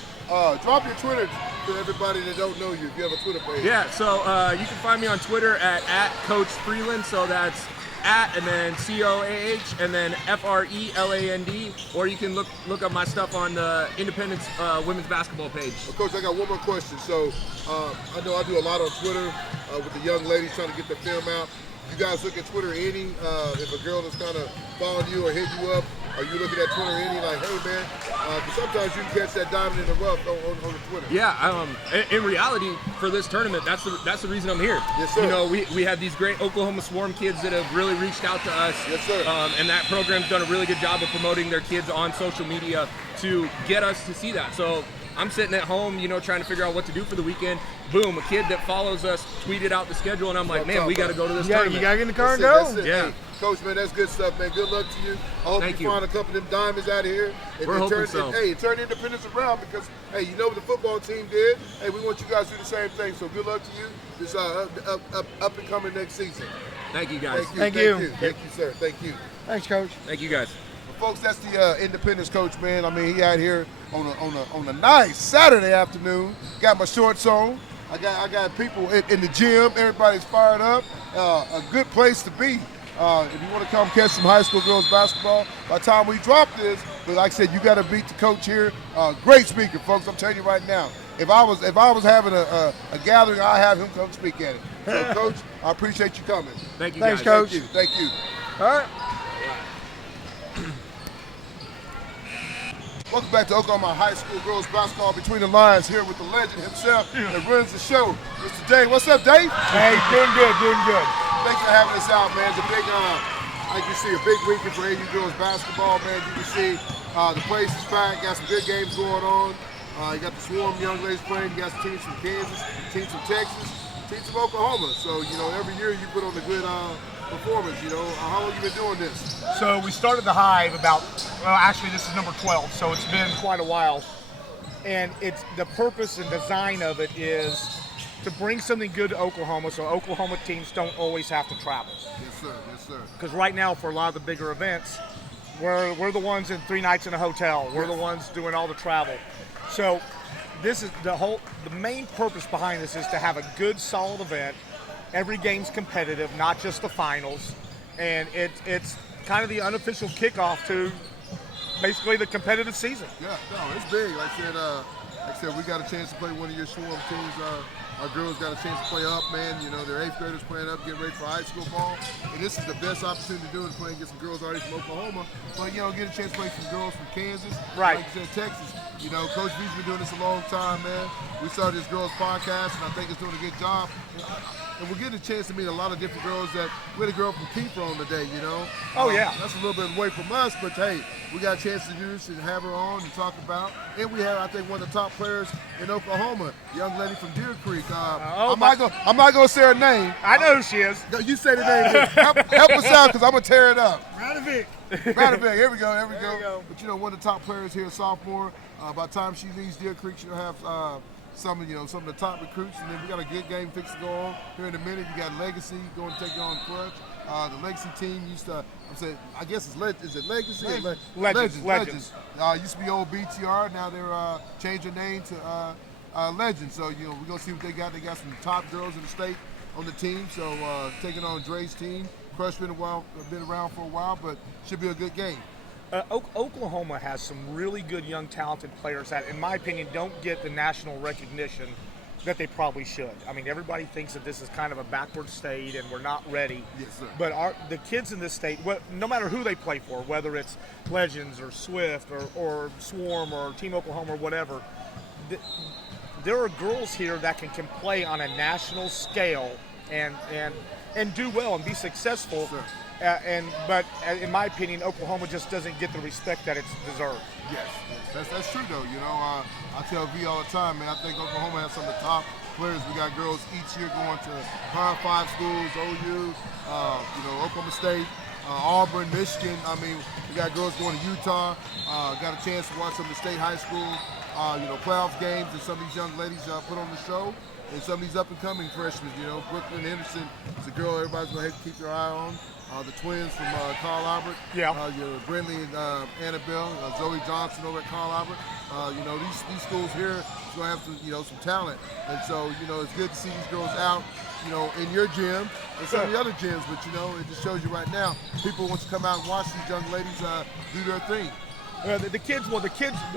drop your Twitter to everybody that don't know you, if you have a Twitter page. Yeah, so you can find me on Twitter at Coach Freland, so that's and then COAH and then FRELAND, or you can look up my stuff on the Independence women's basketball page. Well, Coach, I got one more question. So I know I do a lot on Twitter with the young ladies trying to get the film out. You guys look at Twitter any? If a girl is kind of following you or hitting you up, are you looking at Twitter any like, hey man? Because sometimes you can catch that diamond in the rough on the Twitter. Yeah, in reality, for this tournament, that's the reason I'm here. Yes, sir. We have these great Oklahoma Swarm kids that have really reached out to us. Yes, sir. And that program's done a really good job of promoting their kids on social media to get us to see that. So I'm sitting at home, trying to figure out what to do for the weekend. Boom, a kid that follows us tweeted out the schedule, and I'm like, man, we got to go to this tournament. You got to get in the car and That's go. it. Yeah. Hey, Coach, man, that's good stuff, man. Good luck to you. I hope Thank you you. find a couple of them diamonds out here. We're hoping so. Turn Independence around because, hey, what the football team did. Hey, we want you guys to do the same thing. So good luck to you this up and coming next season. Thank you, guys. Thank you, sir. Thank you. Thanks, Coach. Thank you, guys. Well, folks, that's the Independence coach, man. I mean, he out here on a nice Saturday afternoon. Got my shorts on. I got people in the gym. Everybody's fired up. A good place to be. If you want to come catch some high school girls basketball, by the time we drop this, but like I said, you got to beat the coach here. Great speaker, folks. I'm telling you right now. If I was having a gathering, I'd have him come speak at it. So, Coach, I appreciate you coming. Thank you, Thanks, guys. Coach. Thank you. All right. Welcome back to Oklahoma High School Girls Basketball Between the Lines here with the legend himself that runs the show, Mr. Dave. What's up, Dave? Hey, doing good. Thanks for having us out, man. It's a big, like you see, a big weekend for AAU Girls Basketball, man. You can see the place is packed, got some good games going on. You got the Swarm young ladies playing. You got some teams from Kansas, teams from Texas, teams from Oklahoma. So, every year you put on a good performance. How long have you been doing this? So we started the Hive actually this is number 12, so it's been quite a while. And it's the purpose and design of it is to bring something good to Oklahoma so Oklahoma teams don't always have to travel. Yes, sir. Because right now for a lot of the bigger events, we're the ones in 3 nights in a hotel. We're the ones doing all the travel. So this is the main purpose behind this is to have a good, solid event. Every game's competitive, not just the finals. And it's kind of the unofficial kickoff to basically the competitive season. Yeah, no, it's big. Like I said, we got a chance to play one of your Swarm teams. Our girls got a chance to play up, man. Their 8th graders playing up, getting ready for high school ball. And this is the best opportunity to do it, playing against some girls already from Oklahoma. But, get a chance to play some girls from Kansas. Right. Like you said, Texas. Coach V's been doing this a long time, man. We started this girls podcast, and I think it's doing a good job. and we're getting a chance to meet a lot of different girls that we had a girl from Keeper on today, you know. Oh, yeah. That's a little bit away from us, but hey, we got a chance to do this and have her on and talk about. And we have, I think, one of the top players in Oklahoma, a young lady from Deer Creek. I'm not going to say her name. I know who she is. You say the name. help us out because I'm going to tear it up. Radinovic. Radinovic, here we go. But you know, one of the top players here, sophomore. By the time she leaves Deer Creek, she'll have some of the top recruits, and then we got a good game fixed to go on here in a minute. You got Legacy going to take on Clutch. The Legacy team used to, I guess is it Legacy? Legends. Used to be old BTR. Now they're changed their name to Legends. So you know, we're gonna see what they got. They got some top girls in the state on the team. So taking on Dre's team. Crush been around for a while, but should be a good game. Oklahoma has some really good young talented players that, in my opinion, don't get the national recognition that they probably should. I mean, everybody thinks that this is kind of a backward state and we're not ready. Yes, sir. But the kids in this state, no matter who they play for, whether it's Legends or Swift or Swarm or Team Oklahoma or whatever, there are girls here that can play on a national scale and do well and be successful. Sure. But in my opinion, Oklahoma just doesn't get the respect that it's deserved. Yes. That's true though. You know, I tell V all the time, man. I think Oklahoma has some of the top players. We got girls each year going to Power 5 schools, OU, Oklahoma State, Auburn, Michigan. I mean, we got girls going to Utah. Got a chance to watch some of the state high school, playoff games, and some of these young ladies put on the show. And some of these up-and-coming freshmen, you know, Brooklyn Henderson is a girl everybody's going to have to keep their eye on. The twins from Carl Albert. Yeah. Your Brindley and Annabelle, Zoe Johnson over at Carl Albert. These schools here is going to have some talent. And so, it's good to see these girls out, in your gym and some of the other gyms. But, it just shows you right now, people want to come out and watch these young ladies do their thing.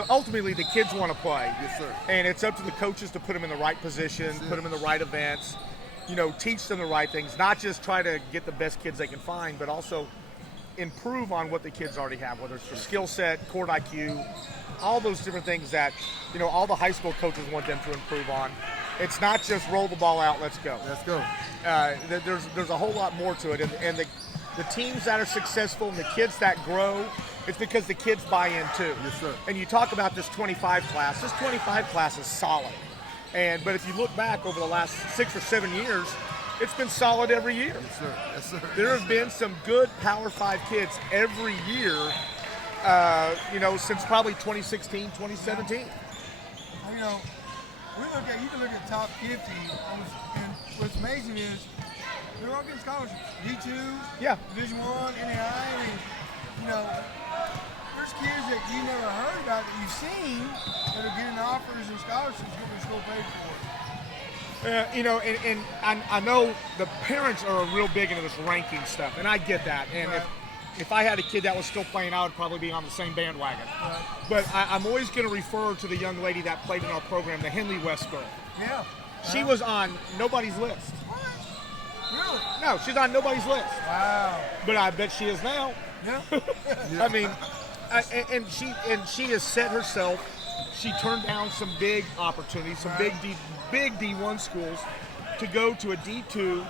Ultimately the kids want to play. Yes, sir. And it's up to the coaches to put them in the right position, put them in the right events, teach them the right things, not just try to get the best kids they can find, but also improve on what the kids already have, whether it's their skill set, court IQ, all those different things that, all the high school coaches want them to improve on. It's not just roll the ball out, let's go. Let's go. There's a whole lot more to it. And the teams that are successful and the kids that grow, it's because the kids buy in too. Yes, sir. And you talk about this 25 class. This 25 class is solid. But if you look back over the last 6 or 7 years, it's been solid every year. Yes, sir. There have been some good Power 5 kids every year, since probably 2016, 2017. You can look at the top 50, and what's amazing is they're all getting scholarships. D2, Division I, NAI. There's kids that you never heard about that you've seen that are getting offers and scholarships getting their school paid for. And I know the parents are real big into this ranking stuff, and I get that. And if I had a kid that was still playing, I would probably be on the same bandwagon. Right. But I'm always going to refer to the young lady that played in our program, the Henley West girl. Yeah. She was on nobody's list. What? Really? No, she's on nobody's list. Wow. But I bet she is now. Yeah. I mean, and she has set herself. She turned down some big opportunities, some big D1 schools, to go to a D2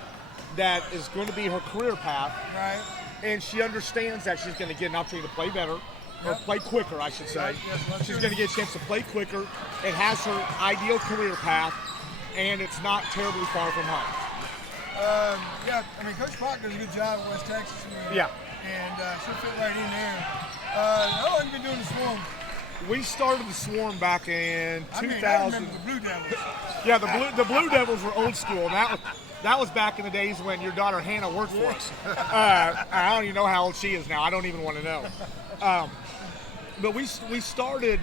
that is going to be her career path. Right. And she understands that she's going to get an opportunity to play better, or play quicker, I should say. Yes, she's going to get a chance to play quicker. It has her ideal career path, and it's not terribly far from home. Coach Park does a good job at West Texas. Yeah. And she'll fit right in there. How long have you been doing the Swarm? We started the Swarm back in 2000. I remember the Blue Devils. Yeah, the Blue Devils were old school. That was back in the days when your daughter Hannah worked for us. I don't even know how old she is now. I don't even want to know. But we started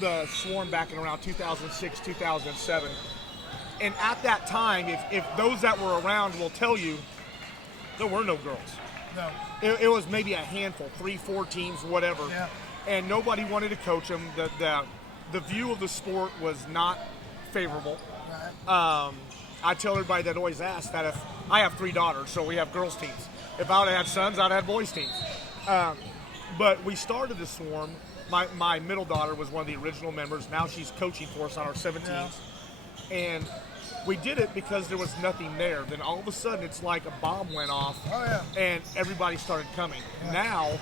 the Swarm back in around 2006, 2007. And at that time, if those that were around will tell you, there were no girls. No. It was maybe a handful, 3-4 teams, whatever. Yeah. And nobody wanted to coach them. The view of the sport was not favorable. Right. I tell everybody that always asks that if I have 3 daughters, so we have girls teams. If I would have had sons, I'd have had boys teams. But we started the Swarm. My middle daughter was one of the original members. Now she's coaching for us on our 17s. Yeah. And We did it because there was nothing there. Then all of a sudden, it's like a bomb went off, and everybody started coming. Now,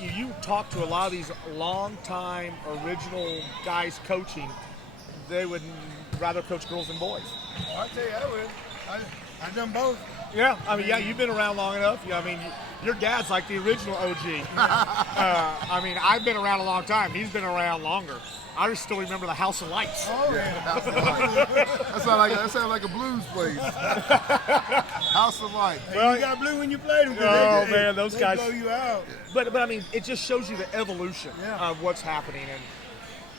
you talk to a lot of these long-time original guys coaching, they would rather coach girls than boys. Well, I tell you, I would. I've done both. Yeah, I mean, yeah, you've been around long enough. Yeah, I mean, your dad's like the original OG. I mean, I've been around a long time. He's been around longer. I just still remember the House of Lights. Oh, yeah. House of Lights. That sounds like a blues place. House of Lights. Well, you got blue when you played them. Oh, man, those guys blow you out. But I mean, it just shows you the evolution of what's happening.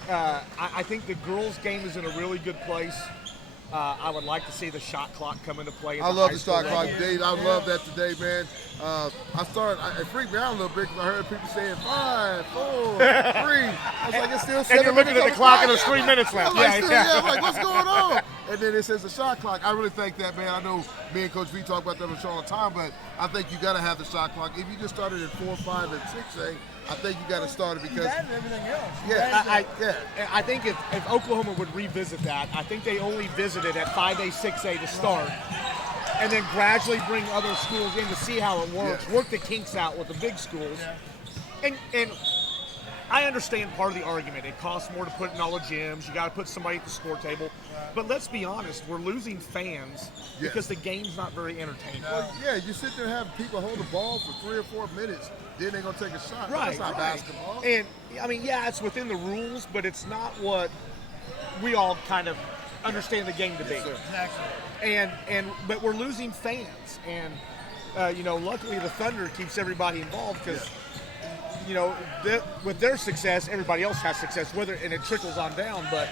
And I think the girls' game is in a really good place. I would like to see the shot clock come into play. I love the shot clock, Dave. I love that today, man. It freaked me out a little bit because I heard people saying 5, 4, 3. I was like, it's still 7 And you're looking at the clock and there's 3 minutes left. I'm like, what's going on? And then it says the shot clock. I really think that, man. I know me and Coach V talk about that on the show all the time, but I think you got to have the shot clock. If you just started at 4, 5, and 6A, I think you got to start it because everything else. I think if Oklahoma would revisit that, I think they only visited at 5A, 6A to start, and then gradually bring other schools in to see how it works, work the kinks out with the big schools. And I understand part of the argument. It costs more to put in all the gyms. You got to put somebody at the score table. But let's be honest, we're losing fans because the game's not very entertaining. Well, you sit there and have people hold the ball for 3 or 4 minutes, then they're going to take a shot. Right, That's not basketball. And, I mean, it's within the rules, but it's not what we all kind of understand the game to be. Exactly. But we're losing fans. And, luckily the Thunder keeps everybody involved because, with their success, everybody else has success, and it trickles on down. But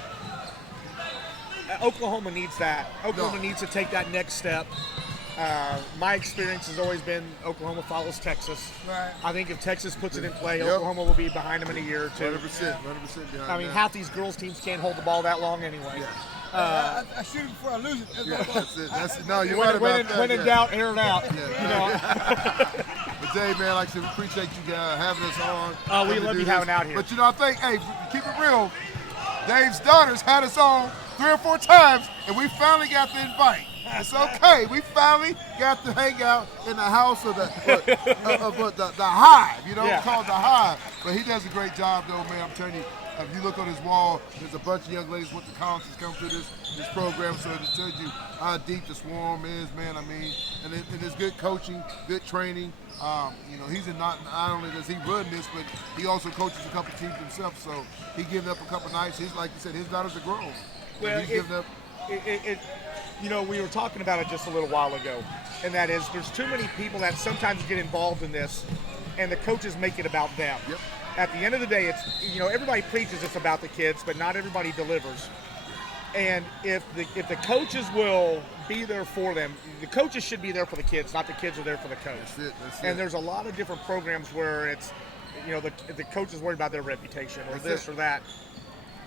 Oklahoma needs that. Oklahoma needs to take that next step. My experience has always been Oklahoma follows Texas. Right. I think if Texas puts it in play, Oklahoma will be behind them in a year or two. 100% behind I mean, half these girls' teams can't hold the ball that long anyway. I shoot it before I lose it. That's it. No, you're right about that. When in doubt, air it out. But Dave, man, like I said, we appreciate you having us on. Oh, we love you having out here. But I think, hey, keep it real. Dave's daughters had us on 3 or 4 times, and we finally got the invite. It's okay. We finally got to hang out in the house of the Hive, called the Hive. But he does a great job, though, man. I'm telling you, if you look on his wall, there's a bunch of young ladies went to college that's come through this program, so it tells you how deep the swarm is, man. I mean, and it's good coaching, good training. He's not only does he run this, but he also coaches a couple teams himself. So he giving up a couple nights. He's like you said, his daughters are grown. Well, he's giving up. We were talking about it just a little while ago, and that is there's too many people that sometimes get involved in this, and the coaches make it about them. Yep. At the end of the day, it's everybody preaches it's about the kids, but not everybody delivers. And if the coaches will be there for them, the coaches should be there for the kids, not the kids are there for the coach. That's it. And there's a lot of different programs where it's, the coach is worried about their reputation or this or that.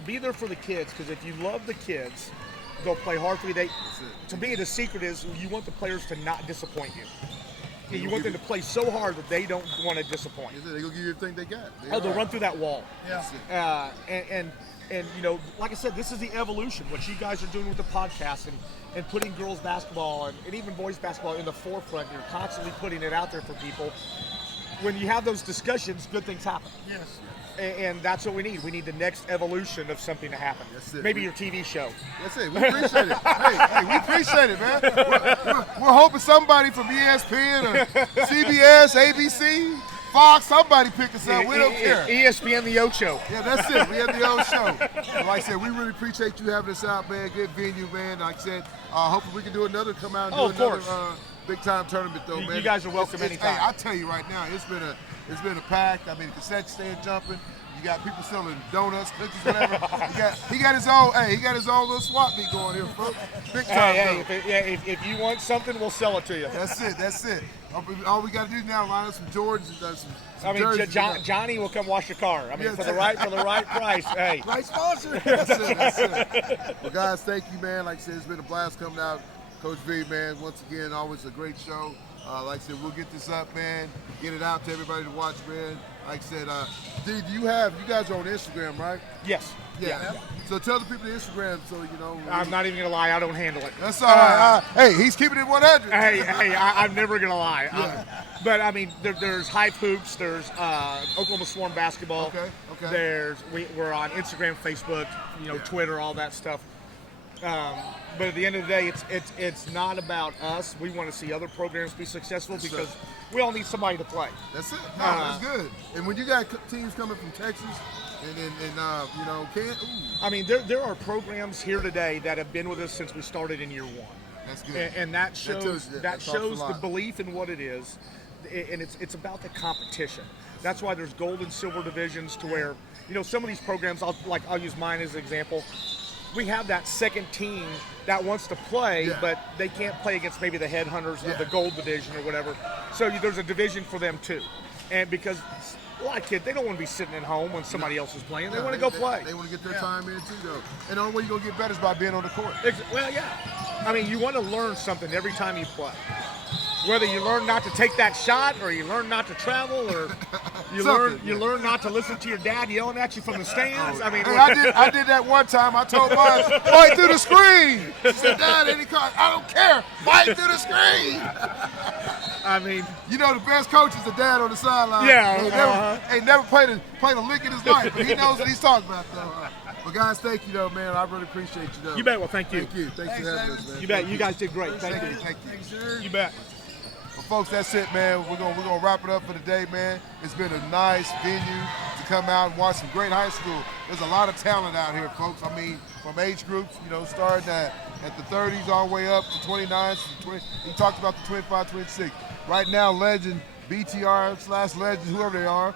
Be there for the kids, because if you love the kids, they'll play hard for you. To me, the secret is you want the players to not disappoint you. You want them to play so hard that they don't want to disappoint. They're going to give you everything they got. They'll run through that wall. Yeah. And like I said, this is the evolution. What you guys are doing with the podcast and putting girls basketball and even boys basketball in the forefront. You're constantly putting it out there for people. When you have those discussions, good things happen. Yes. And that's what we need. We need the next evolution of something to happen. That's it. Maybe your TV show. That's it. We appreciate it. hey, we appreciate it, man. We're hoping somebody from ESPN or CBS, ABC, Fox, somebody pick us up. We don't care. ESPN The Ocho. Yeah, that's it. We had the old show. Like I said, we really appreciate you having us out, man. Good venue, man. Like I said, hopefully we can do another, come out and do another big-time tournament, though, man. You guys are welcome anytime. Hey, I tell you right now, it's been a pack. I mean, the cassette stand jumping. You got people selling donuts, cookies, whatever. He got his own little swap meet going here, folks. Big time. If you want something, we'll sell it to you. That's it. All we got to do now, line up some Jordans and some jerseys. Johnny will come wash your car. I mean, for the right price. Hey, Right sponsor. That's it. Well, guys, thank you, man. Like I said, it's been a blast coming out. Coach V, man, once again, always a great show. Like I said, we'll get this up, man. Get it out to everybody to watch, man. Like I said, D, you guys are on Instagram, right? Yes. Yeah. So tell the people the Instagram so, I'm not even going to lie. I don't handle it. That's all right. Hey, he's keeping it 100. Hey, I'm never going to lie. But, I mean, there's Hive Hoops. There's Oklahoma Swarm Basketball. Okay. We're on Instagram, Facebook, Twitter, all that stuff. But at the end of the day, it's not about us. We want to see other programs be successful because we all need somebody to play. That's it. No, that's good. And when you got teams coming from Texas I mean, there are programs here today that have been with us since we started in year one. That's good. And that shows that shows the belief in what it is, and it's about the competition. That's why there's gold and silver divisions to where some of these programs. I'll use mine as an example. We have that second team that wants to play, but they can't play against maybe the headhunters of the gold division or whatever. So there's a division for them too, and because a lot of kids, they don't want to be sitting at home when somebody else is playing. They want to go play. They want to get their time in too, though. And the only way you're going to get better is by being on the court. Well, yeah. I mean, you want to learn something every time you play. Whether you learn not to take that shot, or you learn not to travel, or you learn not to listen to your dad yelling at you from the stands. I mean, I did that one time. I told mine, fight through the screen. She said, Dad, I don't care. Fight through the screen. I mean, the best coach is the dad on the sideline. Yeah. Ain't never played a lick in his life, but he knows what he's talking about, though. Well, guys, thank you, though, man. I really appreciate you, though. You bet. Well, thank you. Thank you. Thanks for having us, man. You bet. You guys did great. Thank you. Thank you. Thanks, sir. You bet. Well, folks, that's it, man. We're gonna wrap it up for the day, man. It's been a nice venue to come out and watch some great high school. There's a lot of talent out here, folks. I mean, from age groups, starting at the 30s all the way up to 29s. He talked about the 25, 26. Right now, Legend, BTR/Legends, whoever they are,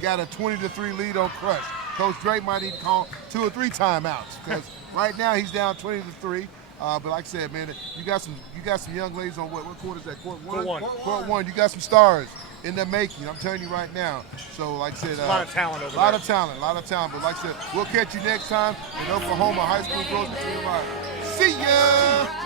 got a 20-3 lead on Crush. Coach Drake might need to call 2 or 3 timeouts because right now he's down 20-3. But like I said, man, you got some young ladies on what court is that? Court one. Court one. You got some stars in the making. I'm telling you right now. So like I said, a lot of talent over there. A lot of talent. But like I said, we'll catch you next time in Oklahoma High School Girls Between the Lines. See ya.